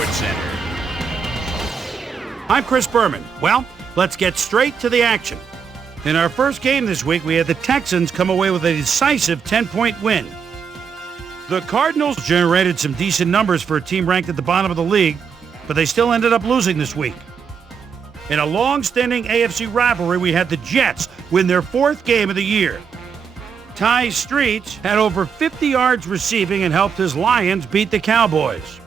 SportsCenter. I'm Chris Berman. Well, let's get straight to the action. In our first game this week, we had the Texans come away with a decisive 10-point win. The Cardinals generated some decent numbers for a team ranked at the bottom of the league, but they still ended up losing this week. In a long-standing AFC rivalry, we had the Jets win their fourth game of the year. Ty Streets had over 50 yards receiving and helped his Lions beat the Cowboys.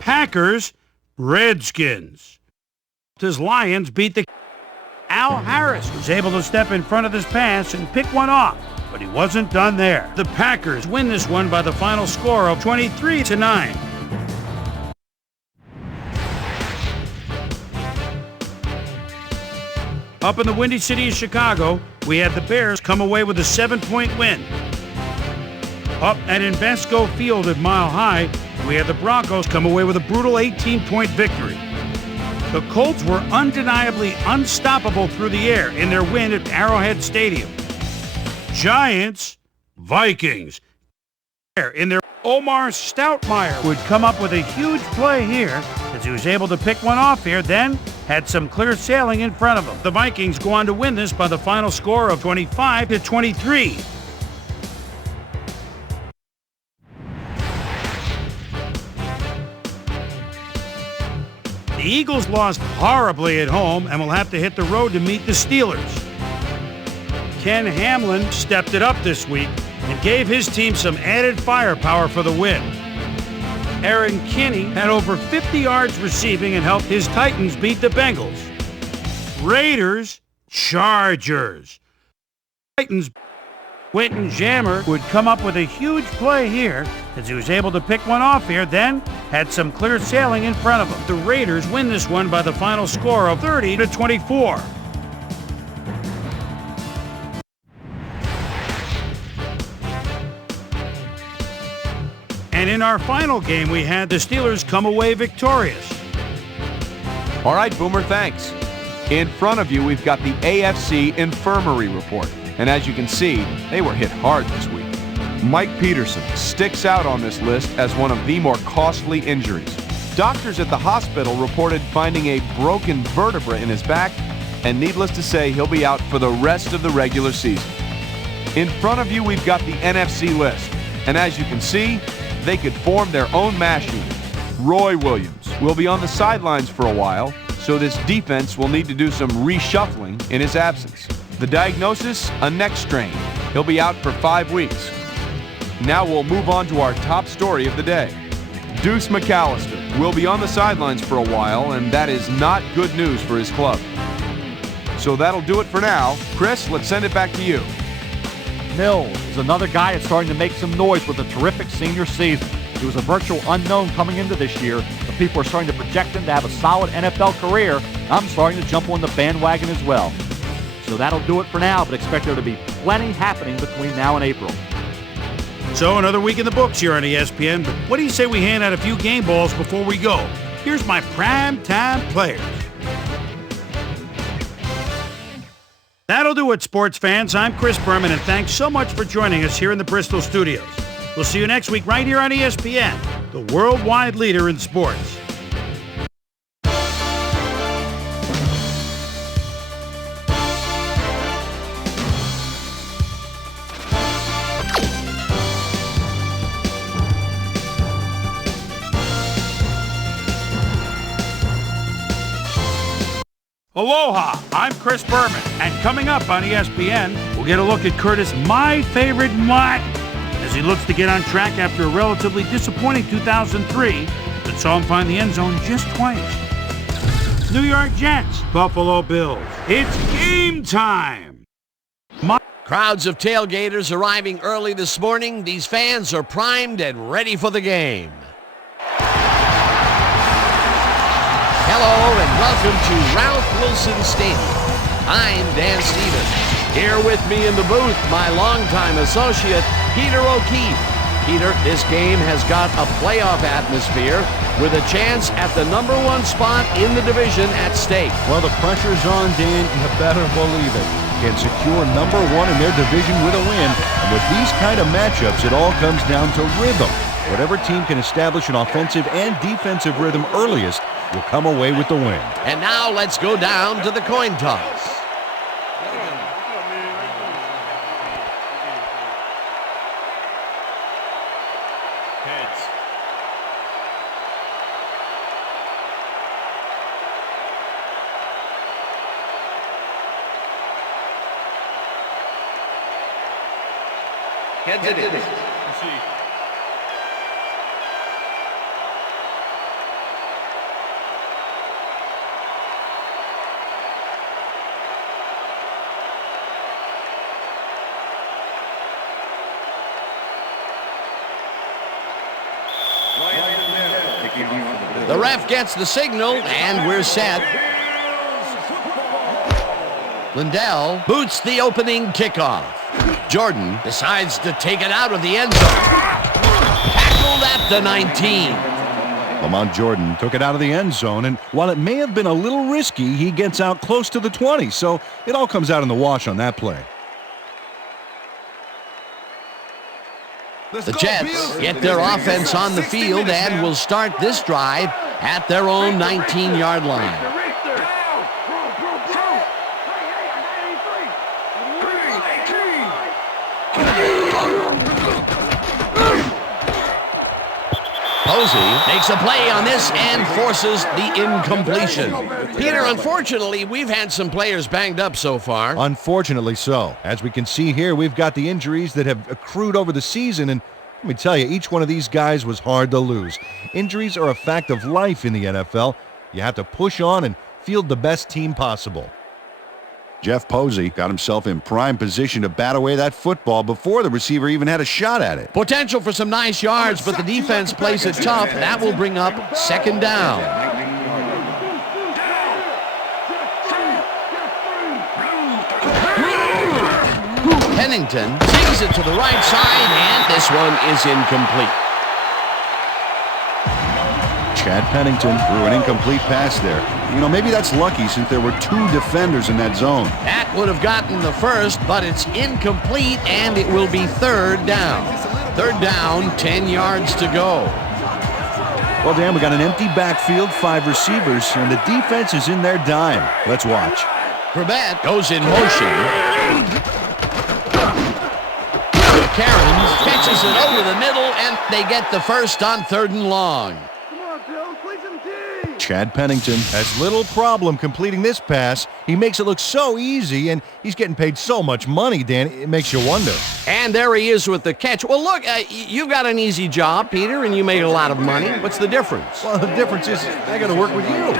Packers, Redskins. His Lions beat the... Al Harris was able to step in front of this pass and pick one off, but he wasn't done there. The Packers win this one by the final score of 23-9. Up in the Windy City of Chicago, we had the Bears come away with a 7-point win. Up at Invesco Field at Mile High, we had the Broncos come away with a brutal 18-point victory. The Colts were undeniably unstoppable through the air in their win at Arrowhead Stadium. Giants, Vikings. In their Omar Stoutmire would come up with a huge play here as he was able to pick one off here, then had some clear sailing in front of him. The Vikings go on to win this by the final score of 25-23. The Eagles lost horribly at home and will have to hit the road to meet the Steelers. Ken Hamlin stepped it up this week and gave his team some added firepower for the win. Aaron Kinney had over 50 yards receiving and helped his Titans beat the Bengals. Raiders, Chargers. Titans. Quentin Jammer would come up with a huge play here as he was able to pick one off here, then had some clear sailing in front of him. The Raiders win this one by the final score of 30-24. And in our final game, we had the Steelers come away victorious. All right, Boomer, thanks. In front of you, we've got the AFC Infirmary Report. And as you can see, they were hit hard this week. Mike Peterson sticks out on this list as one of the more costly injuries. Doctors at the hospital reported finding a broken vertebra in his back, and needless to say, he'll be out for the rest of the regular season. In front of you, we've got the NFC list. And as you can see, they could form their own mash unit. Roy Williams will be on the sidelines for a while, so this defense will need to do some reshuffling in his absence. The diagnosis, a neck strain. He'll be out for 5 weeks. Now we'll move on to our top story of the day. Deuce McAllister will be on the sidelines for a while, and that is not good news for his club. So that'll do it for now. Chris, let's send it back to you. Mills is another guy that's starting to make some noise with a terrific senior season. He was a virtual unknown coming into this year, but people are starting to project him to have a solid NFL career. I'm starting to jump on the bandwagon as well. So that'll do it for now, but expect there to be plenty happening between now and April. So another week in the books here on ESPN, but what do you say we hand out a few game balls before we go? Here's my primetime players. That'll do it, sports fans. I'm Chris Berman, and thanks so much for joining us here in the Bristol studios. We'll see you next week right here on ESPN, the worldwide leader in sports. Aloha, I'm Chris Berman, and coming up on ESPN, we'll get a look at Curtis, my favorite mutt, as he looks to get on track after a relatively disappointing 2003 that saw him find the end zone just twice. New York Jets, Buffalo Bills. It's game time! Crowds of tailgaters arriving early this morning. These fans are primed and ready for the game. Hello and welcome to Ralph Wilson Stadium. I'm Dan Stevens. Here with me in the booth, my longtime associate, Peter O'Keefe. Peter, this game has got a playoff atmosphere with a chance at the #1 spot in the division at stake. Well, the pressure's on, Dan. You better believe it. Can secure #1 in their division with a win. And with these kind of matchups, it all comes down to rhythm. Whatever team can establish an offensive and defensive rhythm earliest will come away with the win. And now let's go down to the coin toss. Heads it is. The ref gets the signal, and we're set. Lindell boots the opening kickoff. Jordan decides to take it out of the end zone. Tackled at the 19. Lamont Jordan took it out of the end zone, and while it may have been a little risky, he gets out close to the 20, so it all comes out in the wash on that play. The Jets get their offense on the field and will start this drive at their own 19-yard line. Posey makes a play on this and forces the incompletion. Peter, unfortunately, we've had some players banged up so far. Unfortunately so. As we can see here, we've got the injuries that have accrued over the season, and let me tell you, each one of these guys was hard to lose. Injuries are a fact of life in the NFL. You have to push on and field the best team possible. Jeff Posey got himself in prime position to bat away that football before the receiver even had a shot at it. Potential for some nice yards, but the defense plays it tough. That will bring up second down. Pennington sees it to the right side, and this one is incomplete. Chad Pennington threw an incomplete pass there. You know, maybe that's lucky since there were two defenders in that zone. That would have gotten the first, but it's incomplete, and it will be third down. Third down, 10 yards to go. Well, Dan, we got an empty backfield, 5 receivers, and the defense is in their dime. Let's watch. Corbett goes in motion. Cairns catches it over the middle, and they get the first on 3rd and long. Chad Pennington has little problem completing this pass. He makes it look so easy, and he's getting paid so much money, Dan, it makes you wonder. And there he is with the catch. Well, look, you've got an easy job, Peter, and you made a lot of money. What's the difference? Well, the difference is I got to work with you.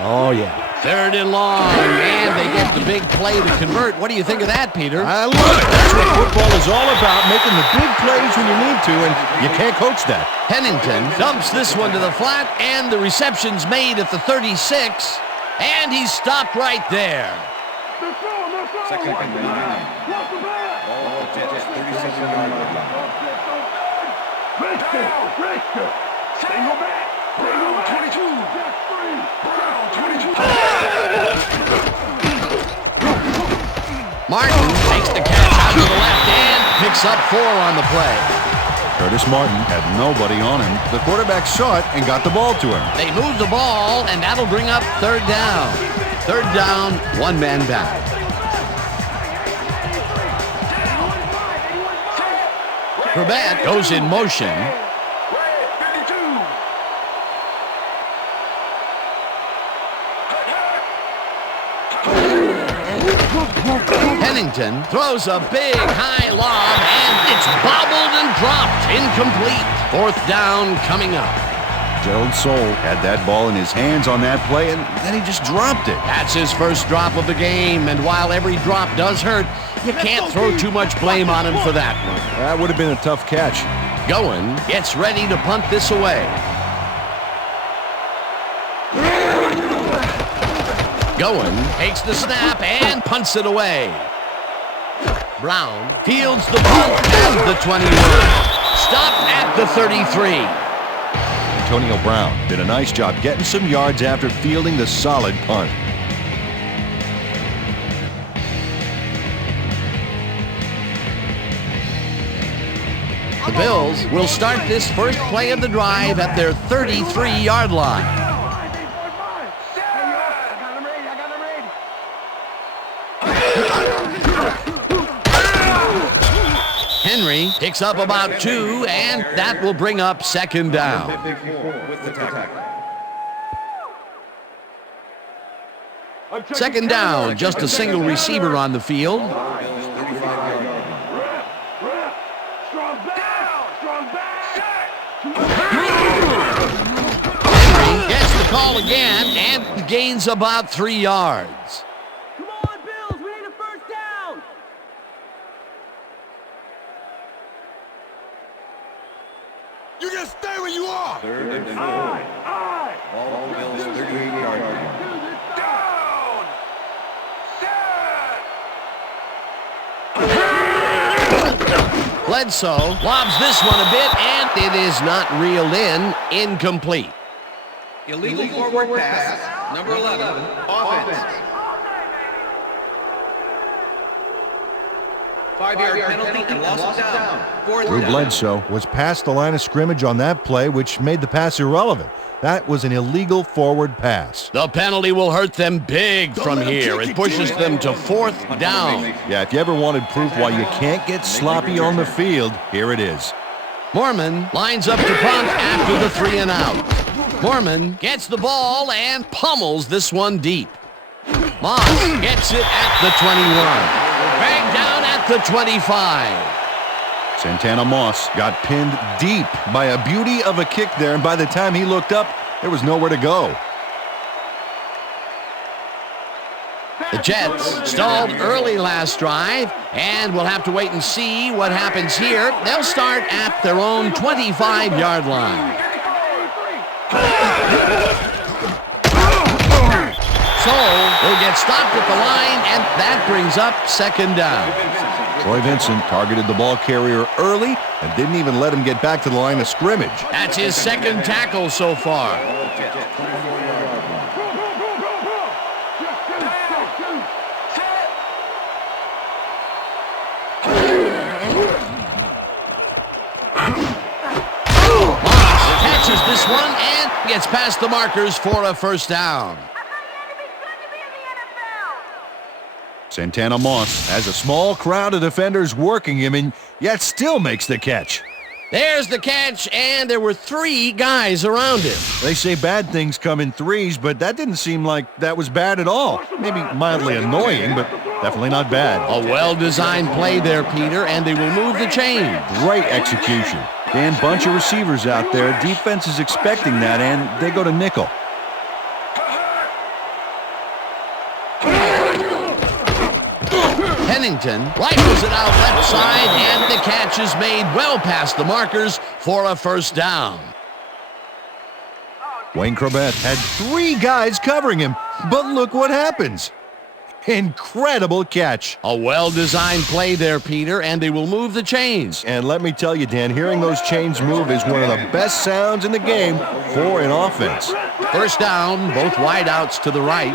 Oh, yeah. 3rd and long, and they get the big play to convert. What do you think of that, Peter? I love it. That's what football is all about, making the big plays when you need to, and you can't coach that. Pennington dumps this one to the flat, and the reception's made at the 36, and he's stopped right there. Second and 9. Ball Jets 37-yard line. Single back. Brown 22. Brown 22. Martin takes the catch out to the left and picks up 4 on the play. Curtis Martin had nobody on him. The quarterback saw it and got the ball to him. They move the ball, and that'll bring up 3rd down. 3rd down, 1 man back. Corbett goes in motion. Pennington throws a big high lob, and it's bobbled and dropped. Incomplete. 4th down coming up. Gerald Soule had that ball in his hands on that play, and then he just dropped it. That's his first drop of the game, and while every drop does hurt, you can't throw too much blame on him for that one. That would have been a tough catch. Goen gets ready to punt this away. Goen takes the snap and punts it away. Brown fields the punt at the 21. Stopped at the 33. Antonio Brown did a nice job getting some yards after fielding the solid punt. The Bills will start this first play of the drive at their 33-yard line. Henry picks up about 2, and that will bring up second down. Second down, just a single receiver on the field. Henry gets the call again and gains about 3 yards. Come on, Bills, we need a first down. You just stay where you are. Third and 4. All Bills 38-yard line. Down. Set. Bledsoe lobs this one a bit, and it is not reeled in. Incomplete. Illegal forward pass, number 11, offense. 5-yard penalty and loss of down. Drew Bledsoe was past the line of scrimmage on that play, which made the pass irrelevant. That was an illegal forward pass. The penalty will hurt them big from here. It pushes them to 4th down. Yeah, if you ever wanted proof why you can't get sloppy on the field, here it is. Mormon lines up to punt after the 3 and out. Mormon gets the ball and pummels this one deep. Moss gets it at the 21. Back down at the 25. Santana Moss got pinned deep by a beauty of a kick there, and by the time he looked up, there was nowhere to go. The Jets stalled early last drive, and we'll have to wait and see what happens here. They'll start at their own 25-yard line. Soul will get stopped at the line, and that brings up second down. Troy Vincent targeted the ball carrier early and didn't even let him get back to the line of scrimmage. That's his second tackle so far. Moss catches this one and gets past the markers for a first down. Santana Moss has a small crowd of defenders working him and yet still makes the catch. There's the catch, and there were 3 guys around him. They say bad things come in threes, but that didn't seem like that was bad at all. Maybe mildly annoying, but definitely not bad. A well-designed play there, Peter, and they will move the chain. Great execution. Dan, bunch of receivers out there. Defense is expecting that, and they go to nickel. Pennington rifles it out left side, and the catch is made well past the markers for a first down. Wayne Corbett had 3 guys covering him, but look what happens. Incredible catch. A well-designed play there, Peter, and they will move the chains. And let me tell you, Dan, hearing those chains move is one of the best sounds in the game for an offense. First down, both wideouts to the right.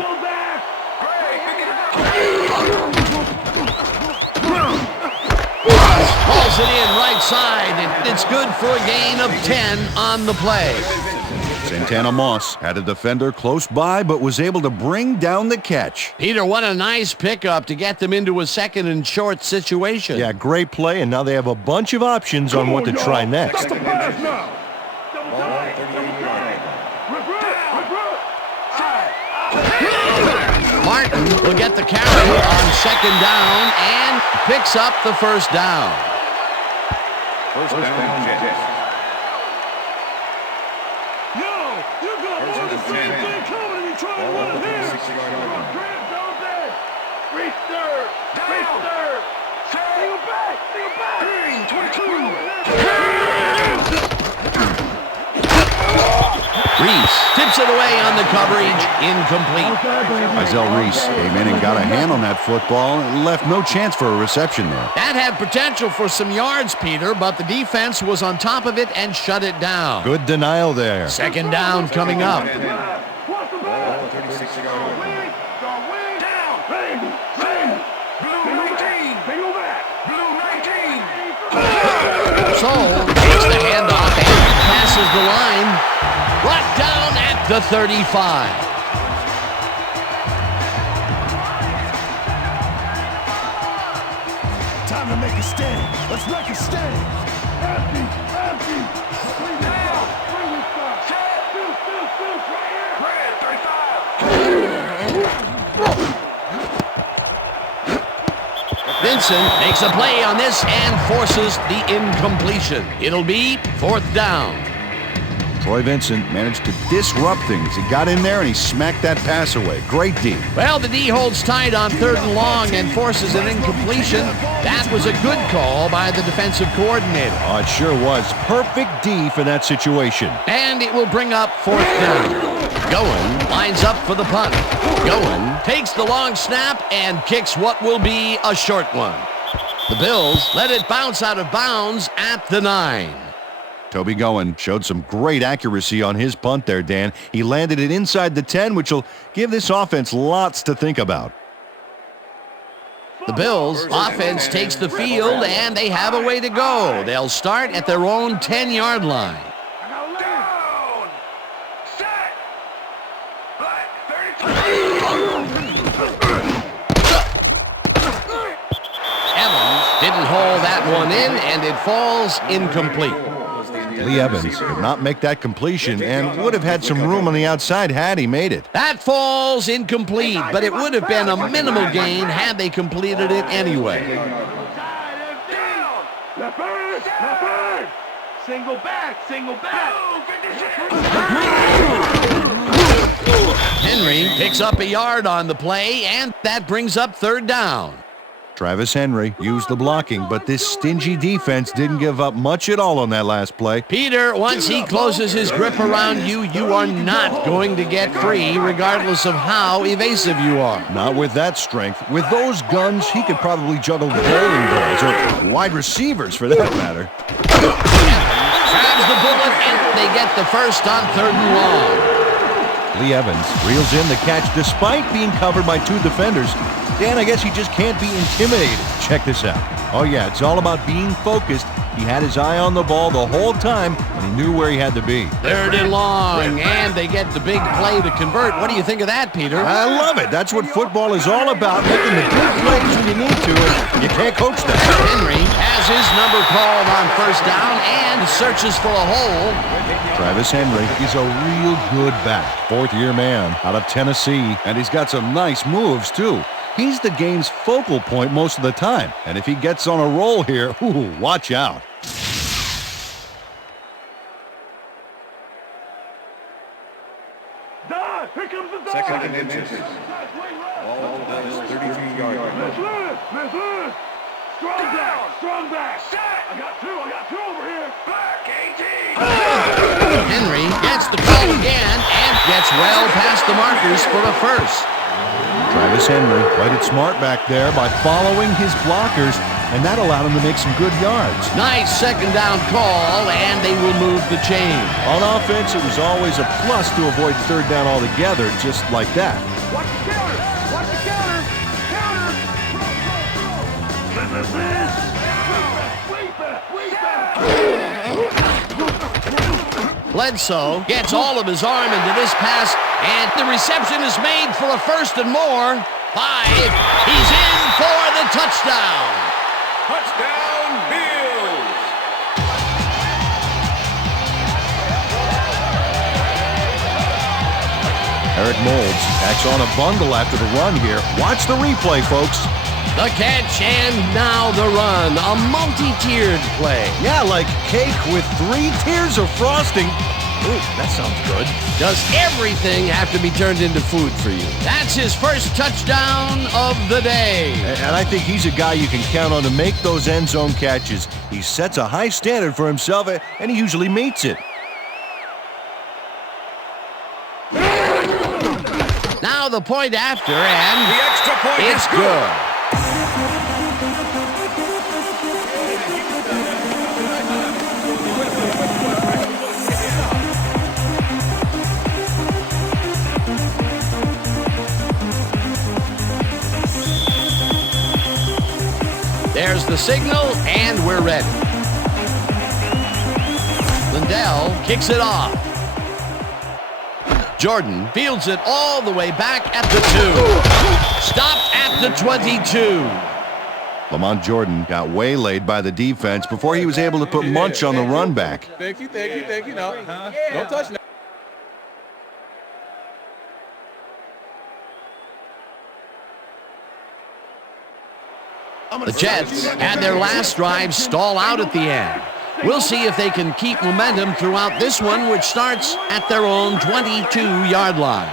Hauls it in right side, and it's good for a gain of 10 on the play. Santana Moss had a defender close by, but was able to bring down the catch. Peter, what a nice pickup to get them into a second and short situation. Yeah, great play, and now they have a bunch of options on what to try next. Martin will get the carry on second down and picks up the first down. First down, Jets. You got all the same thing coming and you try to run it here. Reach third. Single back. Green, 22. Reese tips it away on the coverage, incomplete. Isaiah Reese came in and got a hand on that football and left no chance for a reception there. That had potential for some yards, Peter, but the defense was on top of it and shut it down. Good denial there. Second down coming up. Soul crosses the line. Brought down at the 35. Time to make a stand. Let's make a stand. Empty. Bring it down. Bring it down. Deuce, right here. Red, 35. Vincent makes a play on this and forces the incompletion. It'll be 4th down. Troy Vincent managed to disrupt things. He got in there and he smacked that pass away. Great D. Well, the D holds tight on 3rd and long and forces an incompletion. That was a good call by the defensive coordinator. Oh, it sure was. Perfect D for that situation. And it will bring up 4th down. Goen lines up for the punt. Goen takes the long snap and kicks what will be a short one. The Bills let it bounce out of bounds at the 9. Toby Goen showed some great accuracy on his punt there, Dan. He landed it inside the 10, which will give this offense lots to think about. The Bills offense takes the field, and they have a way to go. They'll start at their own 10-yard line. Down. Set. Black, 32. Evans didn't hold that one in, and it falls incomplete. Lee Evans could not make that completion and would have had some room on the outside had he made it. That falls incomplete, but it would have been a minimal gain had they completed it anyway. Down. Left bird. Single back. Henry picks up a yard on the play, and that brings up 3rd down. Travis Henry used the blocking, but this stingy defense didn't give up much at all on that last play. Peter, once he closes his grip around you, you are not going to get free, regardless of how evasive you are. Not with that strength. With those guns, he could probably juggle bowling balls, or wide receivers for that matter. Grabs the bullet, and they get the first on 3rd and long. Lee Evans reels in the catch despite being covered by 2 defenders. Dan, I guess he just can't be intimidated. Check this out. Oh, yeah, it's all about being focused. He had his eye on the ball the whole time, and he knew where he had to be. 3rd and long, and they get the big play to convert. What do you think of that, Peter? I love it. That's what football is all about, making the big plays when you need to, and you can't coach that. Henry has his number called on 1st down and searches for a hole. Travis Henry is a real good back. 4th-year man out of Tennessee, and he's got some nice moves, too. He's the game's focal point most of the time, and if he gets on a roll here, ooh, watch out. Here comes the dog. Second and inches. Ball does 33 yards. Miss Lewis. Strong back. I got two over here. Black 18. Henry gets the call again and gets well past the markers for a first. Travis Henry played it smart back there by following his blockers, and that allowed him to make some good yards. Nice 2nd down call, and they will move the chain. On offense, it was always a plus to avoid 3rd down altogether, just like that. Watch the counter. Bledsoe gets all of his arm into this pass, and the reception is made for a 1st and more. 5. He's in for the touchdown. Touchdown, Bills! Eric Moulds tacks on a bundle after the run here. Watch the replay, folks. The catch and now the run. A multi-tiered play. Yeah, like cake with 3 tiers of frosting. Ooh, that sounds good. Does everything have to be turned into food for you? That's his first touchdown of the day. And I think he's a guy you can count on to make those end zone catches. He sets a high standard for himself, and he usually meets it. Now the point after, and The extra point it's is good. There's the signal, and we're ready. The Lindell kicks it off. Jordan fields it all the way back at the 2. Stopped at the 22. Lamont Jordan got waylaid by the defense before he was able to put Munch on the run back. Thank you. No, don't touch that. The Jets had their last drive stall out at the end. We'll see if they can keep momentum throughout this one, which starts at their own 22-yard line.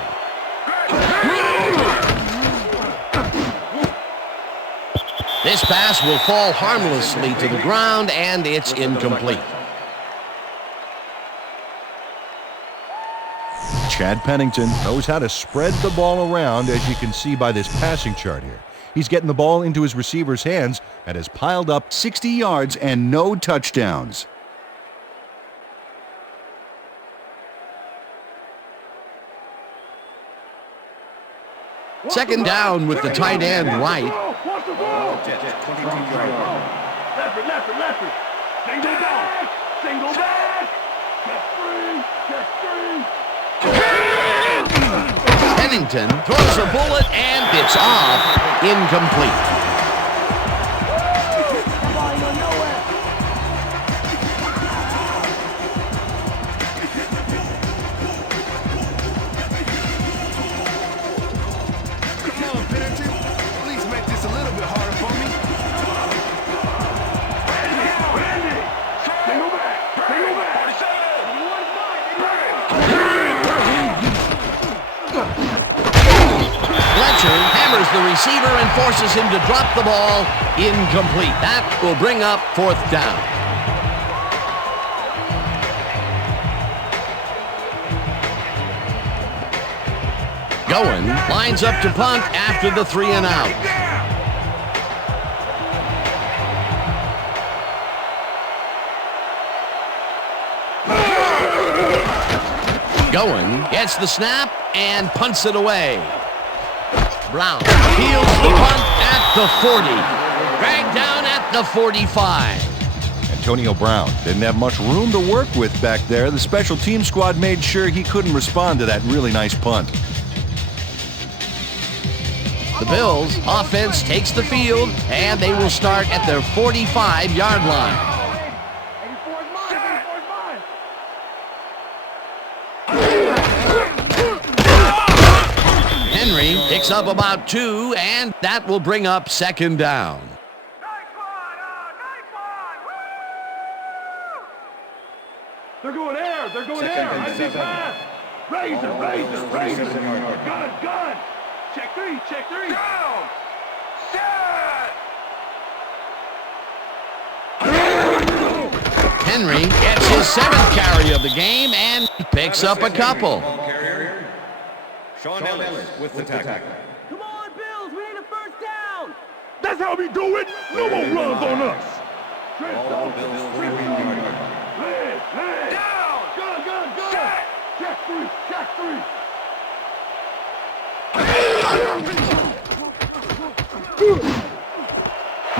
This pass will fall harmlessly to the ground, and it's incomplete. Chad Pennington knows how to spread the ball around, as you can see by this passing chart here. He's getting the ball into his receiver's hands and has piled up 60 yards and no touchdowns. Second down with the tight end right. Left. Single back. Check three. Pennington throws a bullet and it's off. Incomplete. Hammers the receiver and forces him to drop the ball. Incomplete. That will bring up fourth down. Goin lines up to punt after the 3 and out. Goin gets the snap and punts it away. Brown fields the punt at the 40. Dragged down at the 45. Antonio Brown didn't have much room to work with back there. The special team squad made sure he couldn't respond to that really nice punt. The Bills' offense takes the field, and they will start at their 45-yard line. Henry picks up about 2, and that will bring up second down. They're going air. I see pass. Razor. Gun. Check three. Down. Set. Henry gets his 7th carry of the game and picks up a couple. Sean Ellis with the tackle. Come on, Bills, we need a first down. That's how we do it. No more runs on us. All Bills 3-yard. Land. Down. Gun. Set. Check three.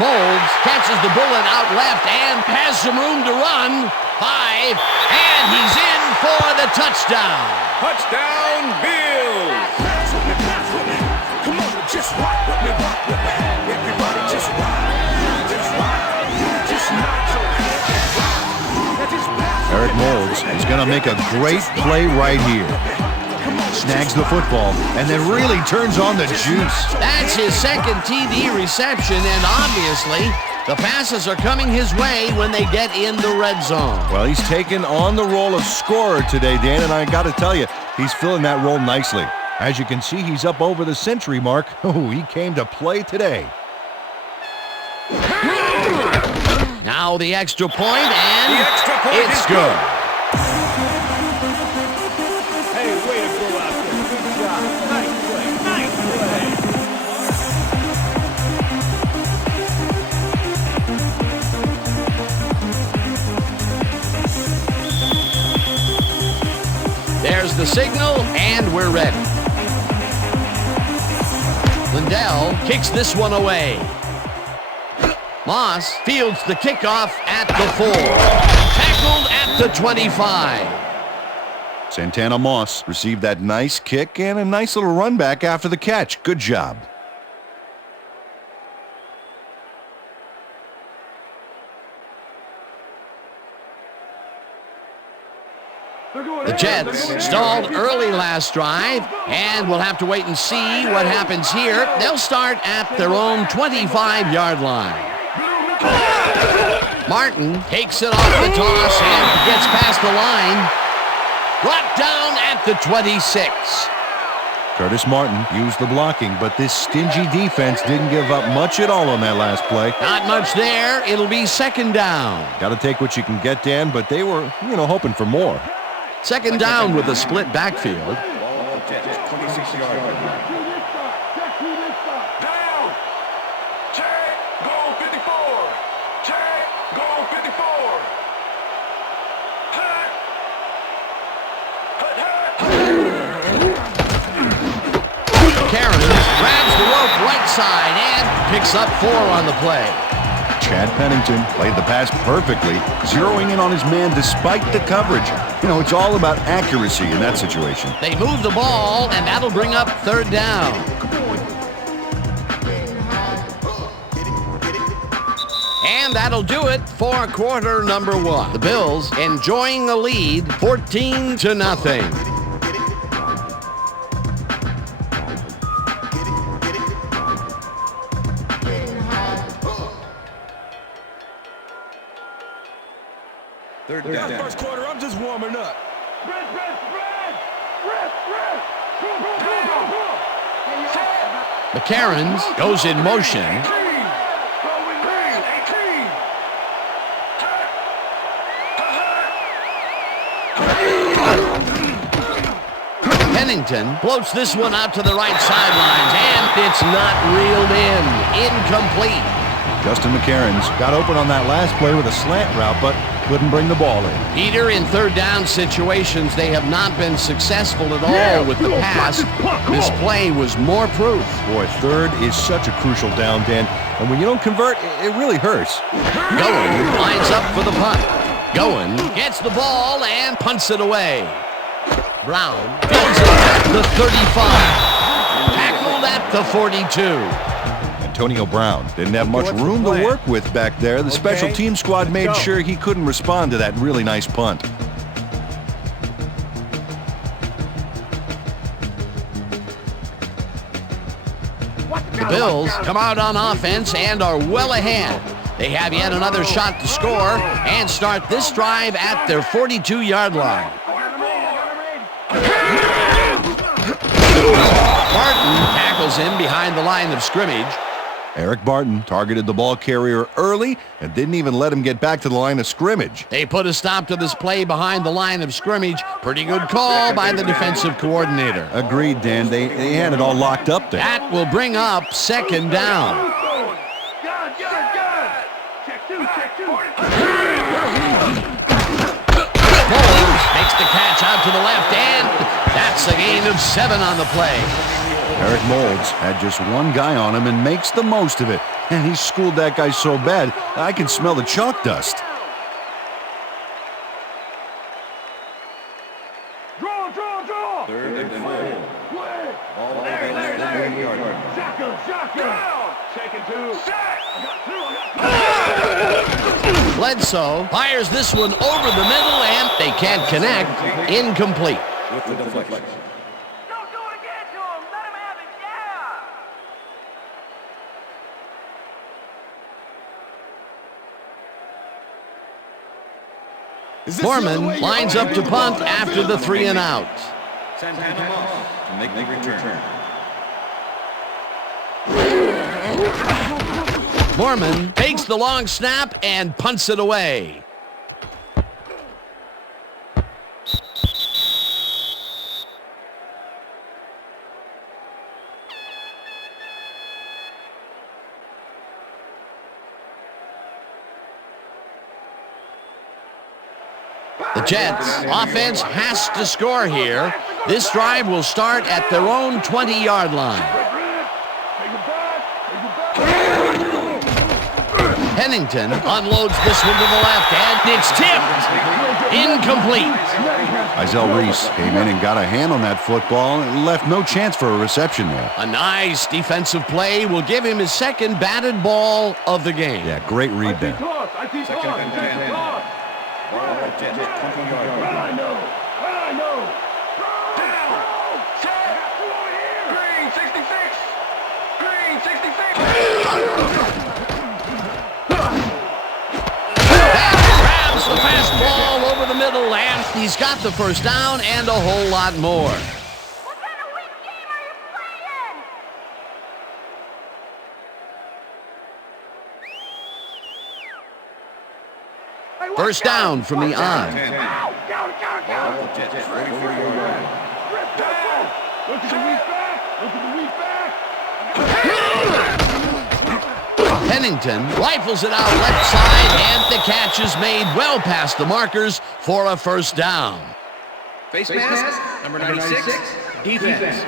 Molds catches the bullet out left and has some room to run. 5, and he's in for the touchdown. Touchdown, Bills! Come on, just rock with me. Everybody just rock. Eric Molds is going to make a great play right here. Snags the football and then really turns on the juice. That's his 2nd TD reception, and obviously the passes are coming his way when they get in the red zone. Well, he's taken on the role of scorer today, Dan, and I got to tell you, he's filling that role nicely. As you can see, he's up over the century mark. Oh, he came to play today. Now the extra point, and it's good. Hey, way to go out there. Good job. Nice play. There's the signal, and we're ready. Lindell kicks this one away. Moss fields the kickoff at the 4. Tackled at the 25. Santana Moss received that nice kick and a nice little run back after the catch. Good job. The Jets stalled early last drive, and we'll have to wait and see what happens here. They'll start at their own 25-yard line. Martin takes it off the toss and gets past the line. Brought down at the 26. Curtis Martin used the blocking, but this stingy defense didn't give up much at all on that last play. Not much there. It'll be second down. Got to take what you can get, Dan, but they were, hoping for more. Second down with a split backfield. Down. Check. Go 54. Check. Go 54. Hut. Hut, hut. Karen grabs the rope right side and picks up 4 on the play. Chad Pennington played the pass perfectly, zeroing in on his man despite the coverage. It's all about accuracy in that situation. They move the ball, and that'll bring up third down. And that'll do it for quarter number 1. The Bills enjoying a lead, 14-0. That first quarter, I'm just warming up. McCarron goes in motion. Pennington floats this one out to the right sidelines, and it's not reeled in. Incomplete. Justin McCarron's got open on that last play with a slant route, but couldn't bring the ball in. Peter, in third down situations, they have not been successful at all with the pass. This play was more proof. Boy, third is such a crucial down, Dan, and when you don't convert, it really hurts. Goen lines up for the punt. Goen gets the ball and punts it away. Brown goes at the 35. Tackled at the 42. Antonio Brown didn't have much room to work with back there. The special team squad made sure he couldn't respond to that really nice punt. The Bills come out on offense and are well ahead. They have yet another shot to score and start this drive at their 42-yard line. Martin tackles him behind the line of scrimmage. Eric Barton targeted the ball carrier early and didn't even let him get back to the line of scrimmage. They put a stop to this play behind the line of scrimmage. Pretty good call by the defensive coordinator. Agreed, Dan. They had it all locked up there. That will bring up second down. Foles makes the catch out to the left, and that's a gain of 7 on the play. Eric Moulds had just one guy on him and makes the most of it. And he schooled that guy so bad, I can smell the chalk dust. Draw! Third and 4. Ball Shotgun! Taking 2. Bledsoe fires this one over the middle, and they can't connect. Incomplete. with the deflection. Don't do it again to him. Let him have it. Yeah. Foreman lines up to punt after the 3 and out. Santana Moss to make the return. Foreman takes the long snap and punts it away. The Jets offense has to score here. This drive will start at their own 20-yard line. Pennington unloads this one to the left, and it's tipped. Incomplete. Isel Reese came in and got a hand on that football and left no chance for a reception there. A nice defensive play will give him his second batted ball of the game. Yeah, great read there. Second and 10. Jets, 20 yards. Well, I know. Down. Set. Green, 66. Green, 66. That grabs the fastball over the middle, and he's got the first down and a whole lot more. What kind of weak game are you playing? First down from the on. Jets, 44 yards. Look at the weak back. Pennington rifles it out left side, and the catch is made well past the markers for a first down. Face mask, number 96, defense.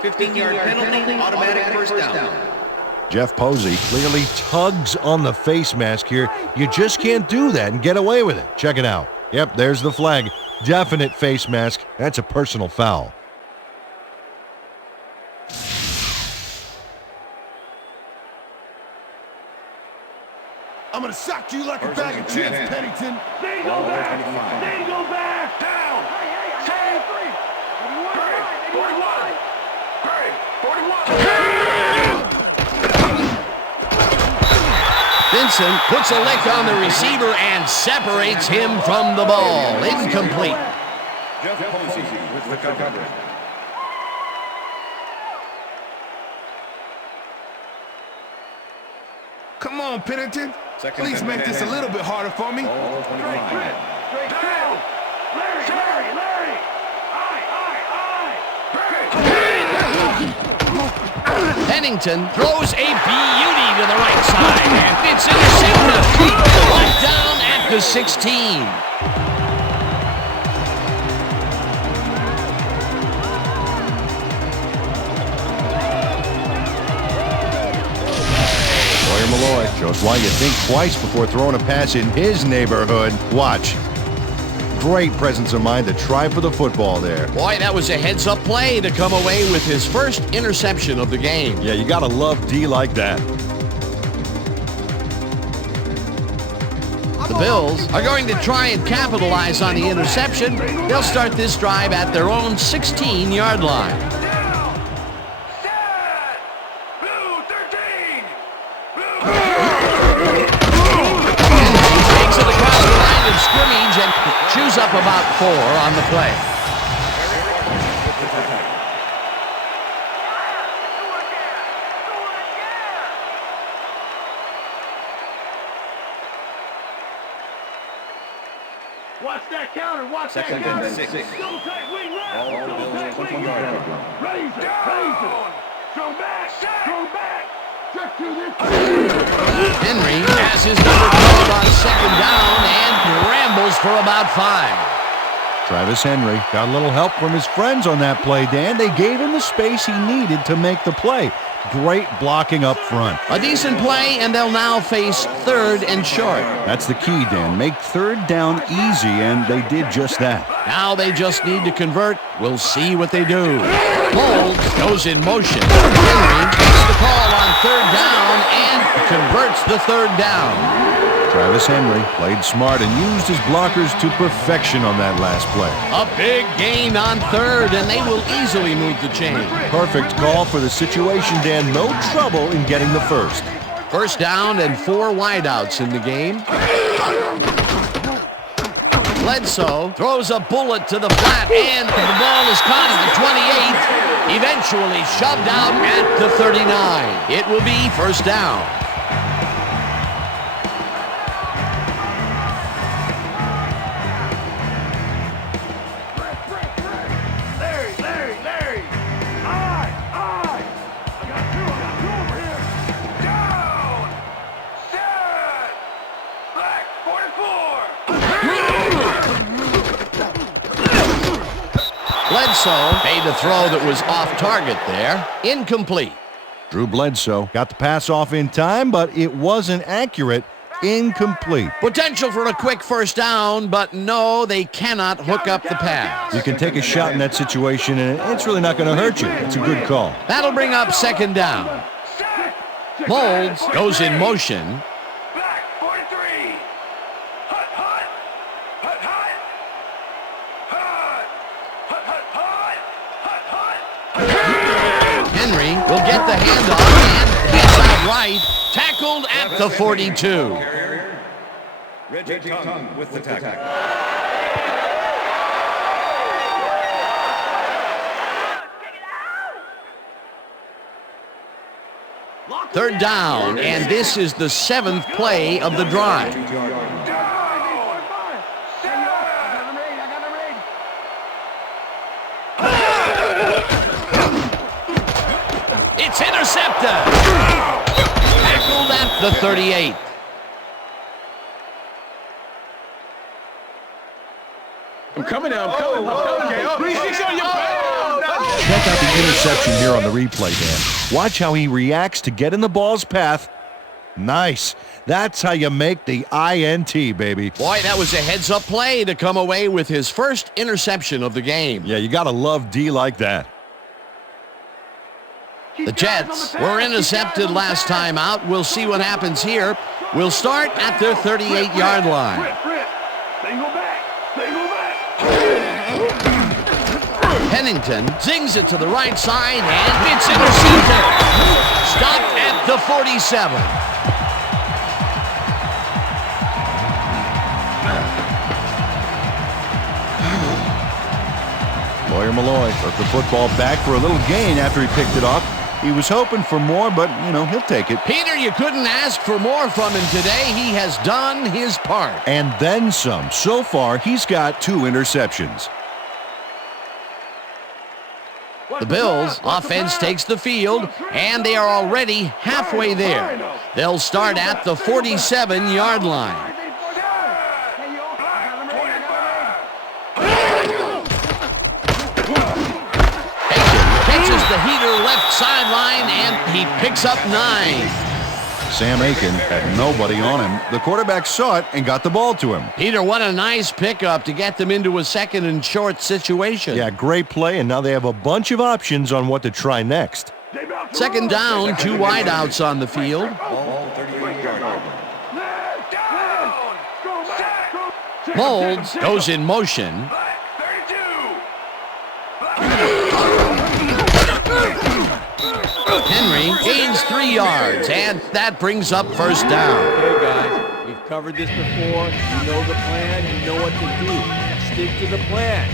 15-yard penalty, automatic first down. Jeff Posey. Clearly tugs on the face mask here. You just can't do that and get away with it. Check it out. Yep, there's the flag. Definite face mask. That's a personal foul. I'm gonna sock you like a bag of chips, Pennington. They go back. Down. Hey, 41. Vincent puts a lick on the receiver and separates him from the ball. Incomplete. Jeff Posey with the coverage. Come on, Pennington. Please make this a little bit harder for me. Straight down. Larry. Pennington throws a beauty to the right side, and it's intercepted. Brought down at the 16. Malloy shows why you think twice before throwing a pass in his neighborhood. Watch. Great presence of mind to try for the football there. Boy, that was a heads-up play to come away with his first interception of the game. Yeah, you gotta love D like that. The Bills are going to try and capitalize on the interception. They'll start this drive at their own 16-yard line. Scrimmage and chews up about 4 on the play. Watch that counter. Watch that Second counter. and 6. Double tight wing left. All Double Bills, tight 20 wing yards. left. Raise it. Throw back. Check to this. Henry has his number called on second down and rambles for about 5. Travis Henry got a little help from his friends on that play, Dan. They gave him the space he needed to make the play. Great blocking up front. A decent play, and they'll now face 3rd and short. That's the key, Dan. Make third down easy, and they did just that. Now they just need to convert. We'll see what they do. Holds goes in motion. Henry takes the call on 3rd down and converts the 3rd down. Travis Henry played smart and used his blockers to perfection on that last play. A big gain on 3rd, and they will easily move the chain. Perfect call for the situation, Dan. No trouble in getting the first. First down and 4 wideouts in the game. Bledsoe throws a bullet to the flat, and the ball is caught at the 28. Eventually shoved out at the 39. It will be first down. Larry. Aye. I got two over here. Down. Set. Black 44. Bledsoe made a throw that was off target there. Incomplete. Drew Bledsoe got the pass off in time, but it wasn't accurate. Incomplete. Potential for a quick first down, but no, they cannot hook up the pass. You can take a shot in that situation, and it's really not going to hurt you. It's a good call. That'll bring up second down. Molds goes in motion. Back, 43. Hut, hut. Hut, hut. Hut, hut, hut. Hut, hut. Henry will get the handoff and gets out right. Tackled at the 42. Reggie Tongue with the tackle. Third down, and this is the 7th play of the drive. It's intercepted. Tackled at the 38. I'm coming now. I'm coming. Check out the interception here on the replay, Dan. Watch how he reacts to get in the ball's path. Nice. That's how you make the INT, baby. Boy, that was a heads-up play to come away with his first interception of the game. Yeah, you got to love D like that. The Jets were intercepted last time out. We'll see what happens here. We'll start at their 38-yard line. Single back. Single back. Pennington zings it to the right side, and it's intercepted. Stopped at the 47. Lawyer Malloy took the football back for a little gain after he picked it off. He was hoping for more, but, he'll take it. Peter, you couldn't ask for more from him today. He has done his part. And then some. So far, he's got 2 interceptions. The Bills' offense takes the field, and they are already halfway there. They'll start at the 47-yard line. Catches the heater left sideline, and he picks up 9. Sam Aiken had nobody on him. The quarterback saw it and got the ball to him. Peter, what a nice pickup to get them into a second and short situation. Yeah, great play, and now they have a bunch of options on what to try next. Second down, 2 wideouts on the field. Molds goes in motion. Henry gains 3 yards, and that brings up first down. Okay, guys, we've covered this before. You know the plan. You know what to do. Stick to the plan.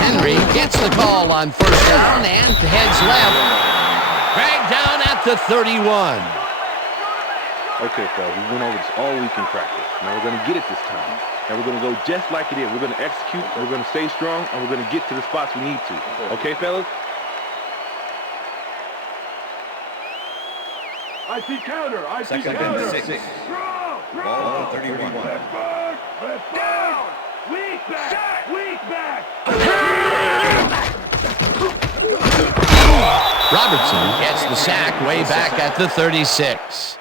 Henry gets the call on first down and heads left. Dragged down at the 31. Okay, fellas, we went over this all week in practice. Now we're going to get it this time. And we're going to go just like it is. We're going to execute, and we're going to stay strong, and we're going to get to the spots we need to. Okay, fellas? I see counter. I see Second counter. and 6. Ball 31. Down. Weak back. Weak back. Robertson gets the sack way back at the 36.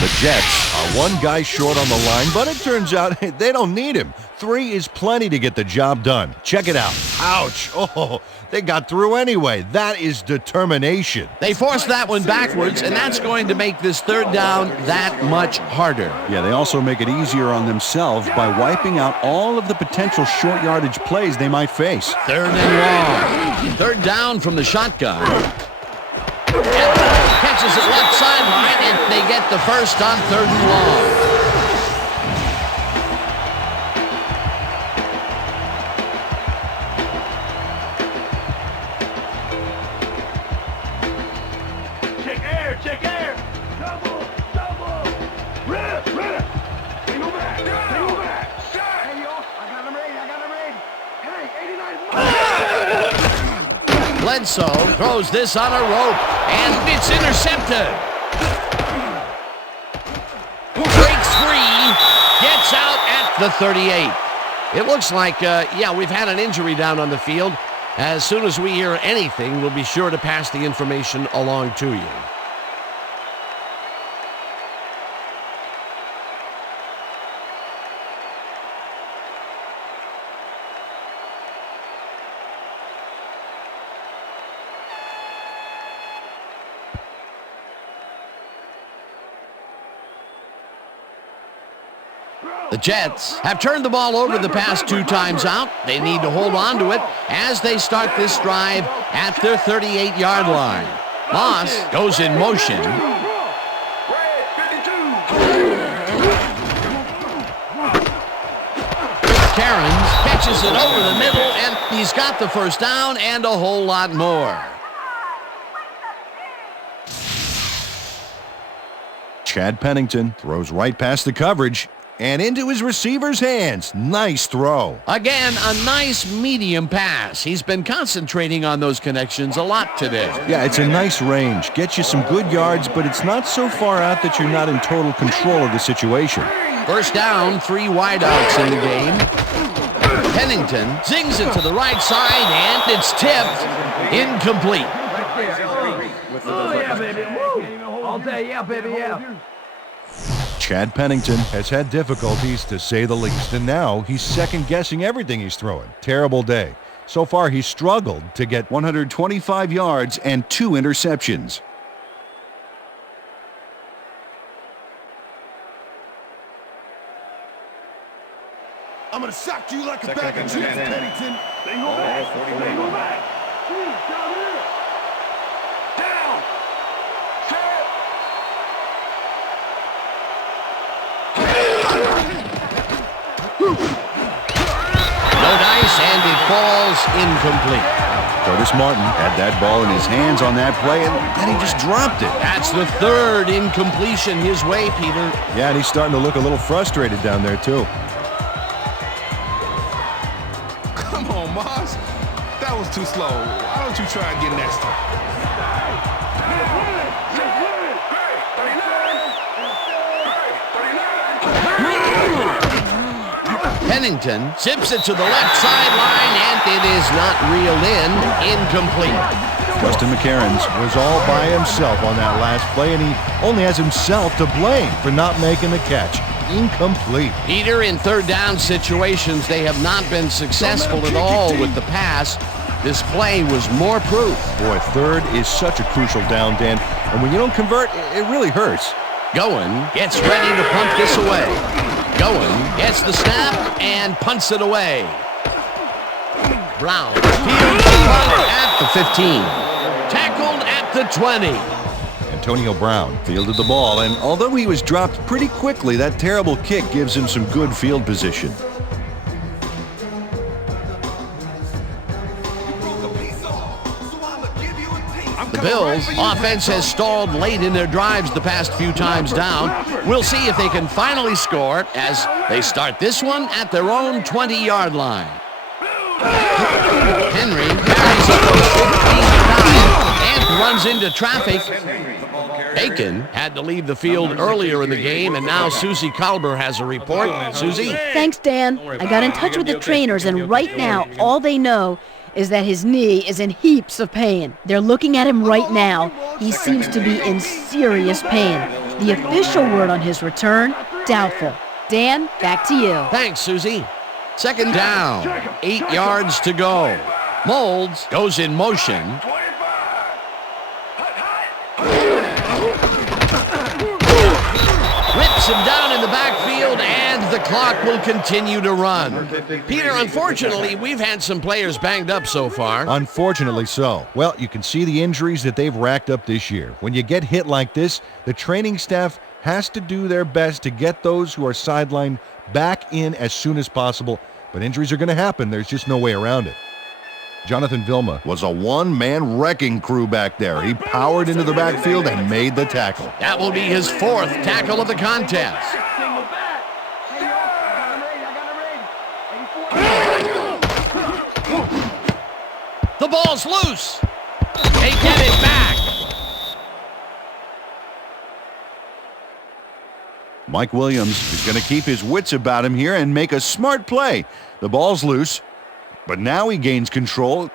The Jets are 1 guy short on the line, but it turns out they don't need him. 3 is plenty to get the job done. Check it out. Ouch. Oh, they got through anyway. That is determination. They forced that one backwards, and that's going to make this third down that much harder. Yeah, they also make it easier on themselves by wiping out all of the potential short yardage plays they might face. Third and long. Third down from the shotgun. Catches it left sideline, and they get the first on third and long. Check air. Double. Rip. Single back. Hey, yo, I got him ready. Hey, 89. Bledsoe throws this on a rope, and it's intercepted. free. Gets out at the 38. It looks like, we've had an injury down on the field. As soon as we hear anything, we'll be sure to pass the information along to you. The Jets have turned the ball over the past 2 times out. They need to hold on to it as they start this drive at their 38-yard line. Moss goes in motion. Cairns catches it over the middle, and he's got the first down and a whole lot more. Chad Pennington throws right past the coverage and into his receiver's hands. Nice throw. Again, a nice medium pass. He's been concentrating on those connections a lot today. Yeah, it's a nice range. Gets you some good yards, but it's not so far out that you're not in total control of the situation. First down, 3 wideouts in the game. Pennington zings it to the right side, and it's tipped. Incomplete. Oh, yeah, baby. Woo. All day, yeah, baby, yeah. Chad Pennington has had difficulties, to say the least, and now he's second-guessing everything he's throwing. Terrible day. So far, he's struggled to get 125 yards and 2 interceptions. I'm gonna sack you like a bag of chips, Pennington. They go back. They go back. Down here. Down. Set. No dice, and it falls incomplete. Curtis Martin had that ball in his hands on that play, and then he just dropped it. That's the 3rd incompletion his way, Peter. Yeah, and he's starting to look a little frustrated down there, too. Come on, Moss. That was too slow. Why don't you try and get next to him? Pennington zips it to the left sideline, and it is not reeled in. Incomplete. Justin McCarrans was all by himself on that last play, and he only has himself to blame for not making the catch. Incomplete. Peter, in 3rd down situations, they have not been successful at all with the pass. This play was more proof. Boy, 3rd is such a crucial down, Dan, and when you don't convert, it really hurts. Going gets ready to punt this away. Going gets the snap and punts it away. Brown fields the punt at the 15. Tackled at the 20. Antonio Brown fielded the ball, and although he was dropped pretty quickly, that terrible kick gives him some good field position. The Bills' offense has stalled late in their drives the past few times down. We'll see if they can finally score as they start this one at their own 20-yard line. Henry carries up a 15 and runs into traffic. Aiken had to leave the field earlier in the game, and now Suzy Kolber has a report. Suzy? Thanks, Dan. I got in touch with the trainers, and right now, all they know is that his knee is in heaps of pain. They're looking at him right now. He seems to be in serious pain. The official word on his return, doubtful. Dan, back to you. Thanks, Suzy. 2nd down, 8 yards to go. Molds goes in motion. Rips him down in the backfield, and the clock will continue to run. Peter, unfortunately, we've had some players banged up so far. Unfortunately so. Well, you can see the injuries that they've racked up this year. When you get hit like this, the training staff has to do their best to get those who are sidelined back in as soon as possible. But injuries are going to happen. There's just no way around it. Jonathan Vilma was a one-man wrecking crew back there. He powered into the backfield and made the tackle. That will be his 4th tackle of the contest. The ball's loose. They get it back. Mike Williams is going to keep his wits about him here and make a smart play. The ball's loose, but now he gains control.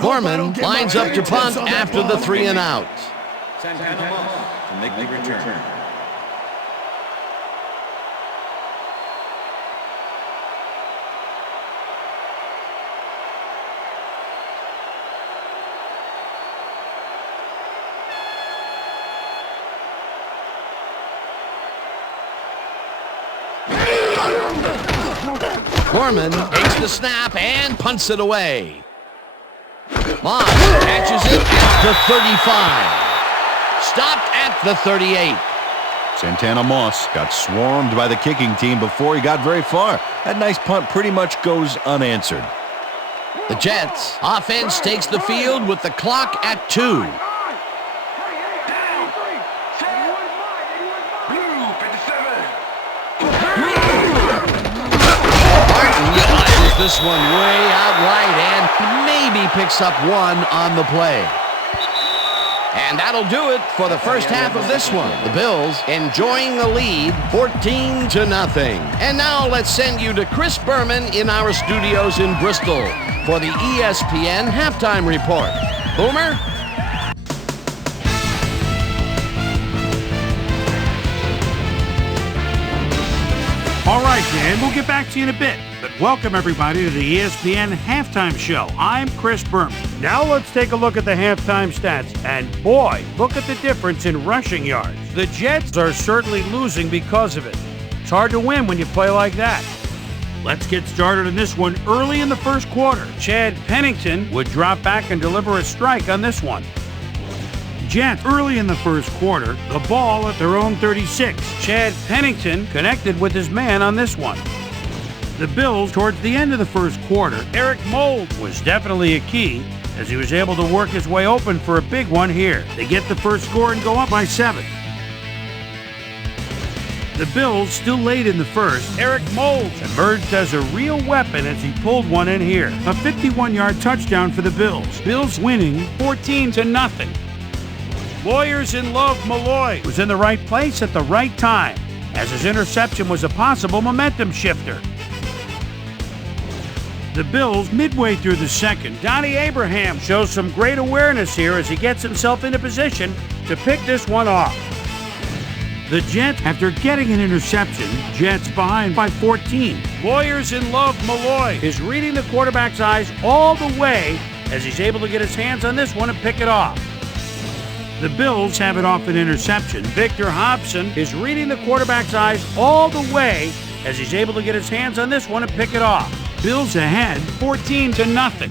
Foreman lines up to punt after the 3 and out. Santana Moss to make the return. Foreman takes the snap and punts it away. Moss catches it at the 35. Stopped at the 38. Santana Moss got swarmed by the kicking team before he got very far. That nice punt pretty much goes unanswered. The Jets offense takes the field with the clock at 2. This one way out right and maybe picks up 1 on the play. And that'll do it for the first half of this one. The Bills enjoying the lead 14-0. And now let's send you to Chris Berman in our studios in Bristol for the ESPN halftime report. Boomer? All right, Dan, we'll get back to you in a bit. But welcome, everybody, to the ESPN Halftime Show. I'm Chris Berman. Now let's take a look at the halftime stats. And boy, look at the difference in rushing yards. The Jets are certainly losing because of it. It's hard to win when you play like that. Let's get started on this one early in the first quarter. Chad Pennington would drop back and deliver a strike on this one. Jets early in the first quarter, the ball at their own 36. Chad Pennington connected with his man on this one. The Bills, towards the end of the first quarter, Eric Mould was definitely a key as he was able to work his way open for a big one here. They get the first score and go up by 7. The Bills, still late in the first, Eric Mould emerged as a real weapon as he pulled one in here. A 51-yard touchdown for the Bills. Bills winning 14-0. Lawyers in Love Malloy was in the right place at the right time, as his interception was a possible momentum shifter. The Bills, midway through the second, Donnie Abraham shows some great awareness here as he gets himself into position to pick this one off. The Jets, after getting an interception, Jets behind by 14. Lawyers in Love Malloy is reading the quarterback's eyes all the way as he's able to get his hands on this one and pick it off. The Bills have it off an interception. Victor Hobson is reading the quarterback's eyes all the way as he's able to get his hands on this one and pick it off. Bills ahead 14-0.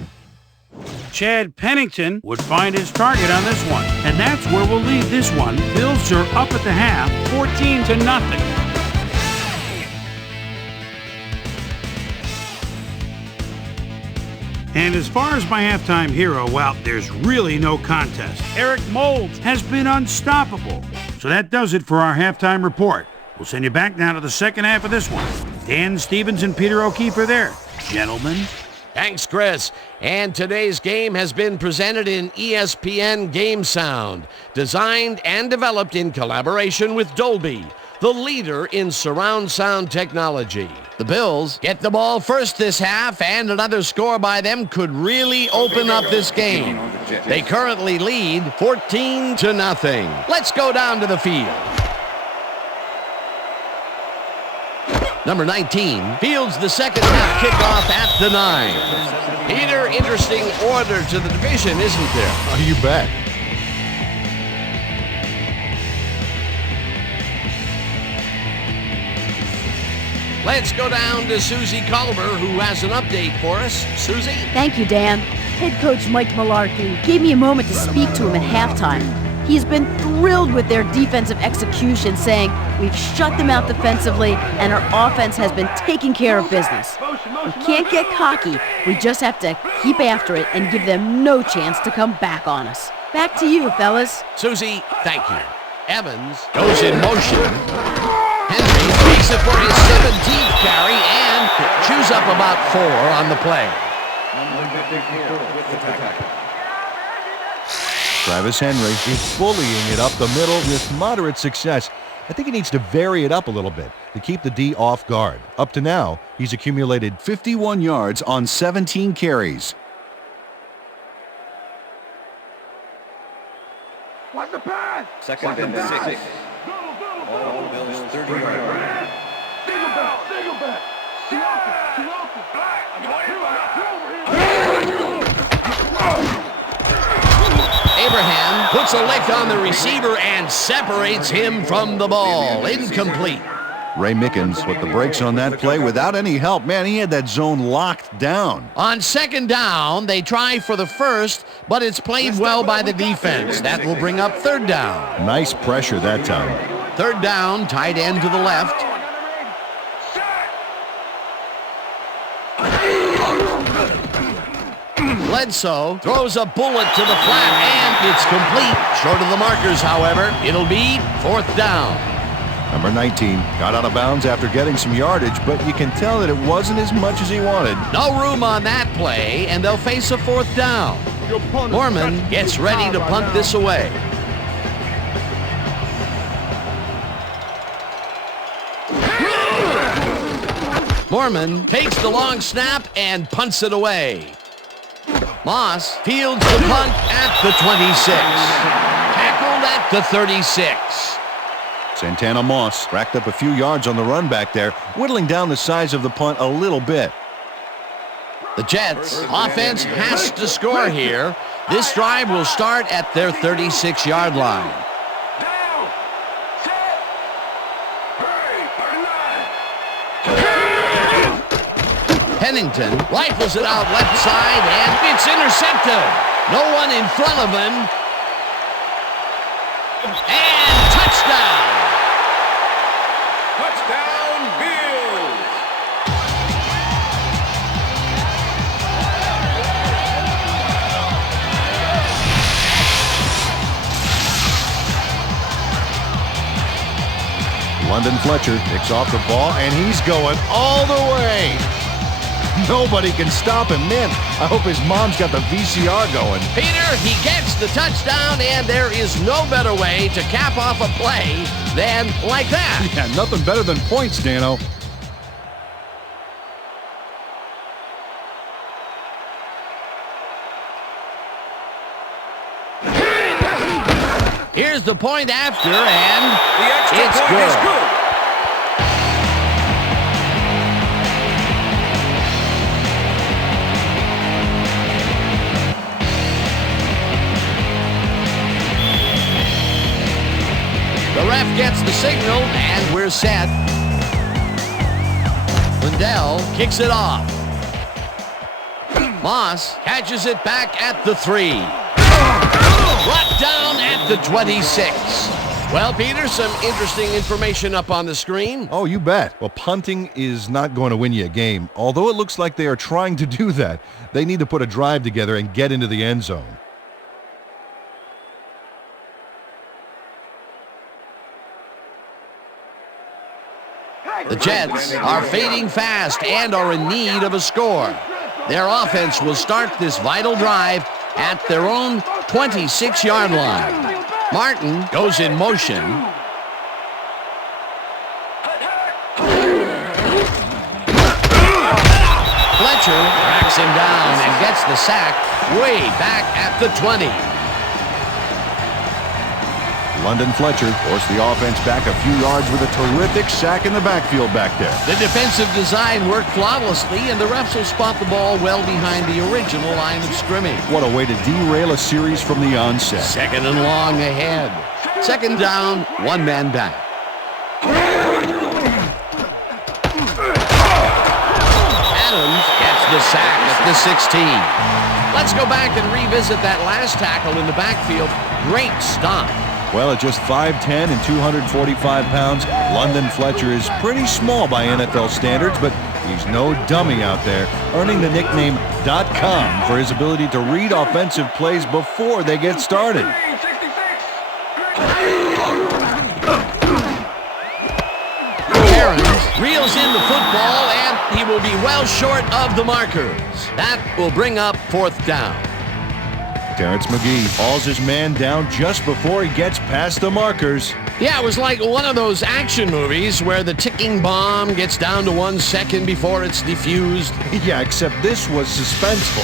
Chad Pennington would find his target on this one. And that's where we'll leave this one. Bills are up at the half 14-0. And as far as my halftime hero, well, there's really no contest. Eric Mould has been unstoppable. So that does it for our halftime report. We'll send you back now to the second half of this one. Dan Stevens and Peter O'Keefe are there. Gentlemen. Thanks, Chris. And today's game has been presented in ESPN Game Sound, designed and developed in collaboration with Dolby, the leader in surround sound technology. The Bills get the ball first this half, and another score by them could really open up this game. They currently lead 14-0. Let's go down to the field. Number 19 fields the second half kickoff at the 9. Peter, interesting order to the division, isn't there? Oh, you bet. Let's go down to Suzy Kolber, who has an update for us. Suzy? Thank you, Dan. Head coach Mike Mularkey gave me a moment to speak to him at halftime. He's been thrilled with their defensive execution, saying, "We've shut them out defensively, and our offense has been taking care of business. We can't get cocky. We just have to keep after it and give them no chance to come back on us." Back to you, fellas. Suzy, thank you. Evans goes in motion. Henry makes it for his 17th carry and chews up about 4 on the play. Travis Henry is bullying it up the middle with moderate success. I think he needs to vary it up a little bit to keep the D off guard. Up to now, he's accumulated 51 yards on 17 carries. What's the pass? Second and 6. All Bills 30 yards. Single back, single back. Abraham puts a lick on the receiver and separates him from the ball. Incomplete. Ray Mickens with the brakes on that play without any help. Man, he had that zone locked down. On second down, they try for the first, but it's played well by the defense. That will bring up third down. Nice pressure that time. Third down, tight end to the left. Bledsoe throws a bullet to the flat, and it's complete. Short of the markers, however. It'll be fourth down. Number 19 got out of bounds after getting some yardage, but you can tell that it wasn't as much as he wanted. No room on that play, and they'll face a fourth down. Mormon gets ready to punt this away. Mormon takes the long snap and punts it away. Moss fields the punt at the 26. Tackled at the 36. Santana Moss racked up a few yards on the run back there, whittling down the size of the punt a little bit. The Jets offense has to score here. This drive will start at their 36-yard line. Pennington rifles it out left side, and it's intercepted. No one in front of him. And touchdown. Touchdown, Bills. London Fletcher picks off the ball, and he's going all the way. Nobody can stop him. Man, I hope his mom's got the VCR going. Peter, he gets the touchdown, and there is no better way to cap off a play than like that. Yeah, nothing better than points, Dano. Here's the point after, and The extra it's point good. is good. The ref gets the signal, and we're set. Lindell kicks it off. Moss catches it back at the 3. Brought down at the 26. Well, Peter, some interesting information up on the screen. Oh, you bet. Well, punting is not going to win you a game. Although it looks like they are trying to do that, they need to put a drive together and get into the end zone. The Jets are fading fast and are in need of a score. Their offense will start this vital drive at their own 26-yard line. Martin goes in motion. Fletcher tracks him down and gets the sack way back at the 20. London Fletcher forced the offense back a few yards with a terrific sack in the backfield back there. The defensive design worked flawlessly, and the refs will spot the ball well behind the original line of scrimmage. What a way to derail a series from the onset. Second and long ahead. Second down, one man back. Adams gets the sack at the 16. Let's go back and revisit that last tackle in the backfield. Great stop. Well, at just 5'10 and 245 pounds, London Fletcher is pretty small by NFL standards, but he's no dummy out there, earning the nickname .com for his ability to read offensive plays before they get started. reels in the football, and he will be well short of the markers. That will bring up 4th down. Terrence McGee hauls his man down just before he gets past the markers. Yeah, it was like one of those action movies where the ticking bomb gets down to 1 second before it's defused. Yeah, except this was suspenseful.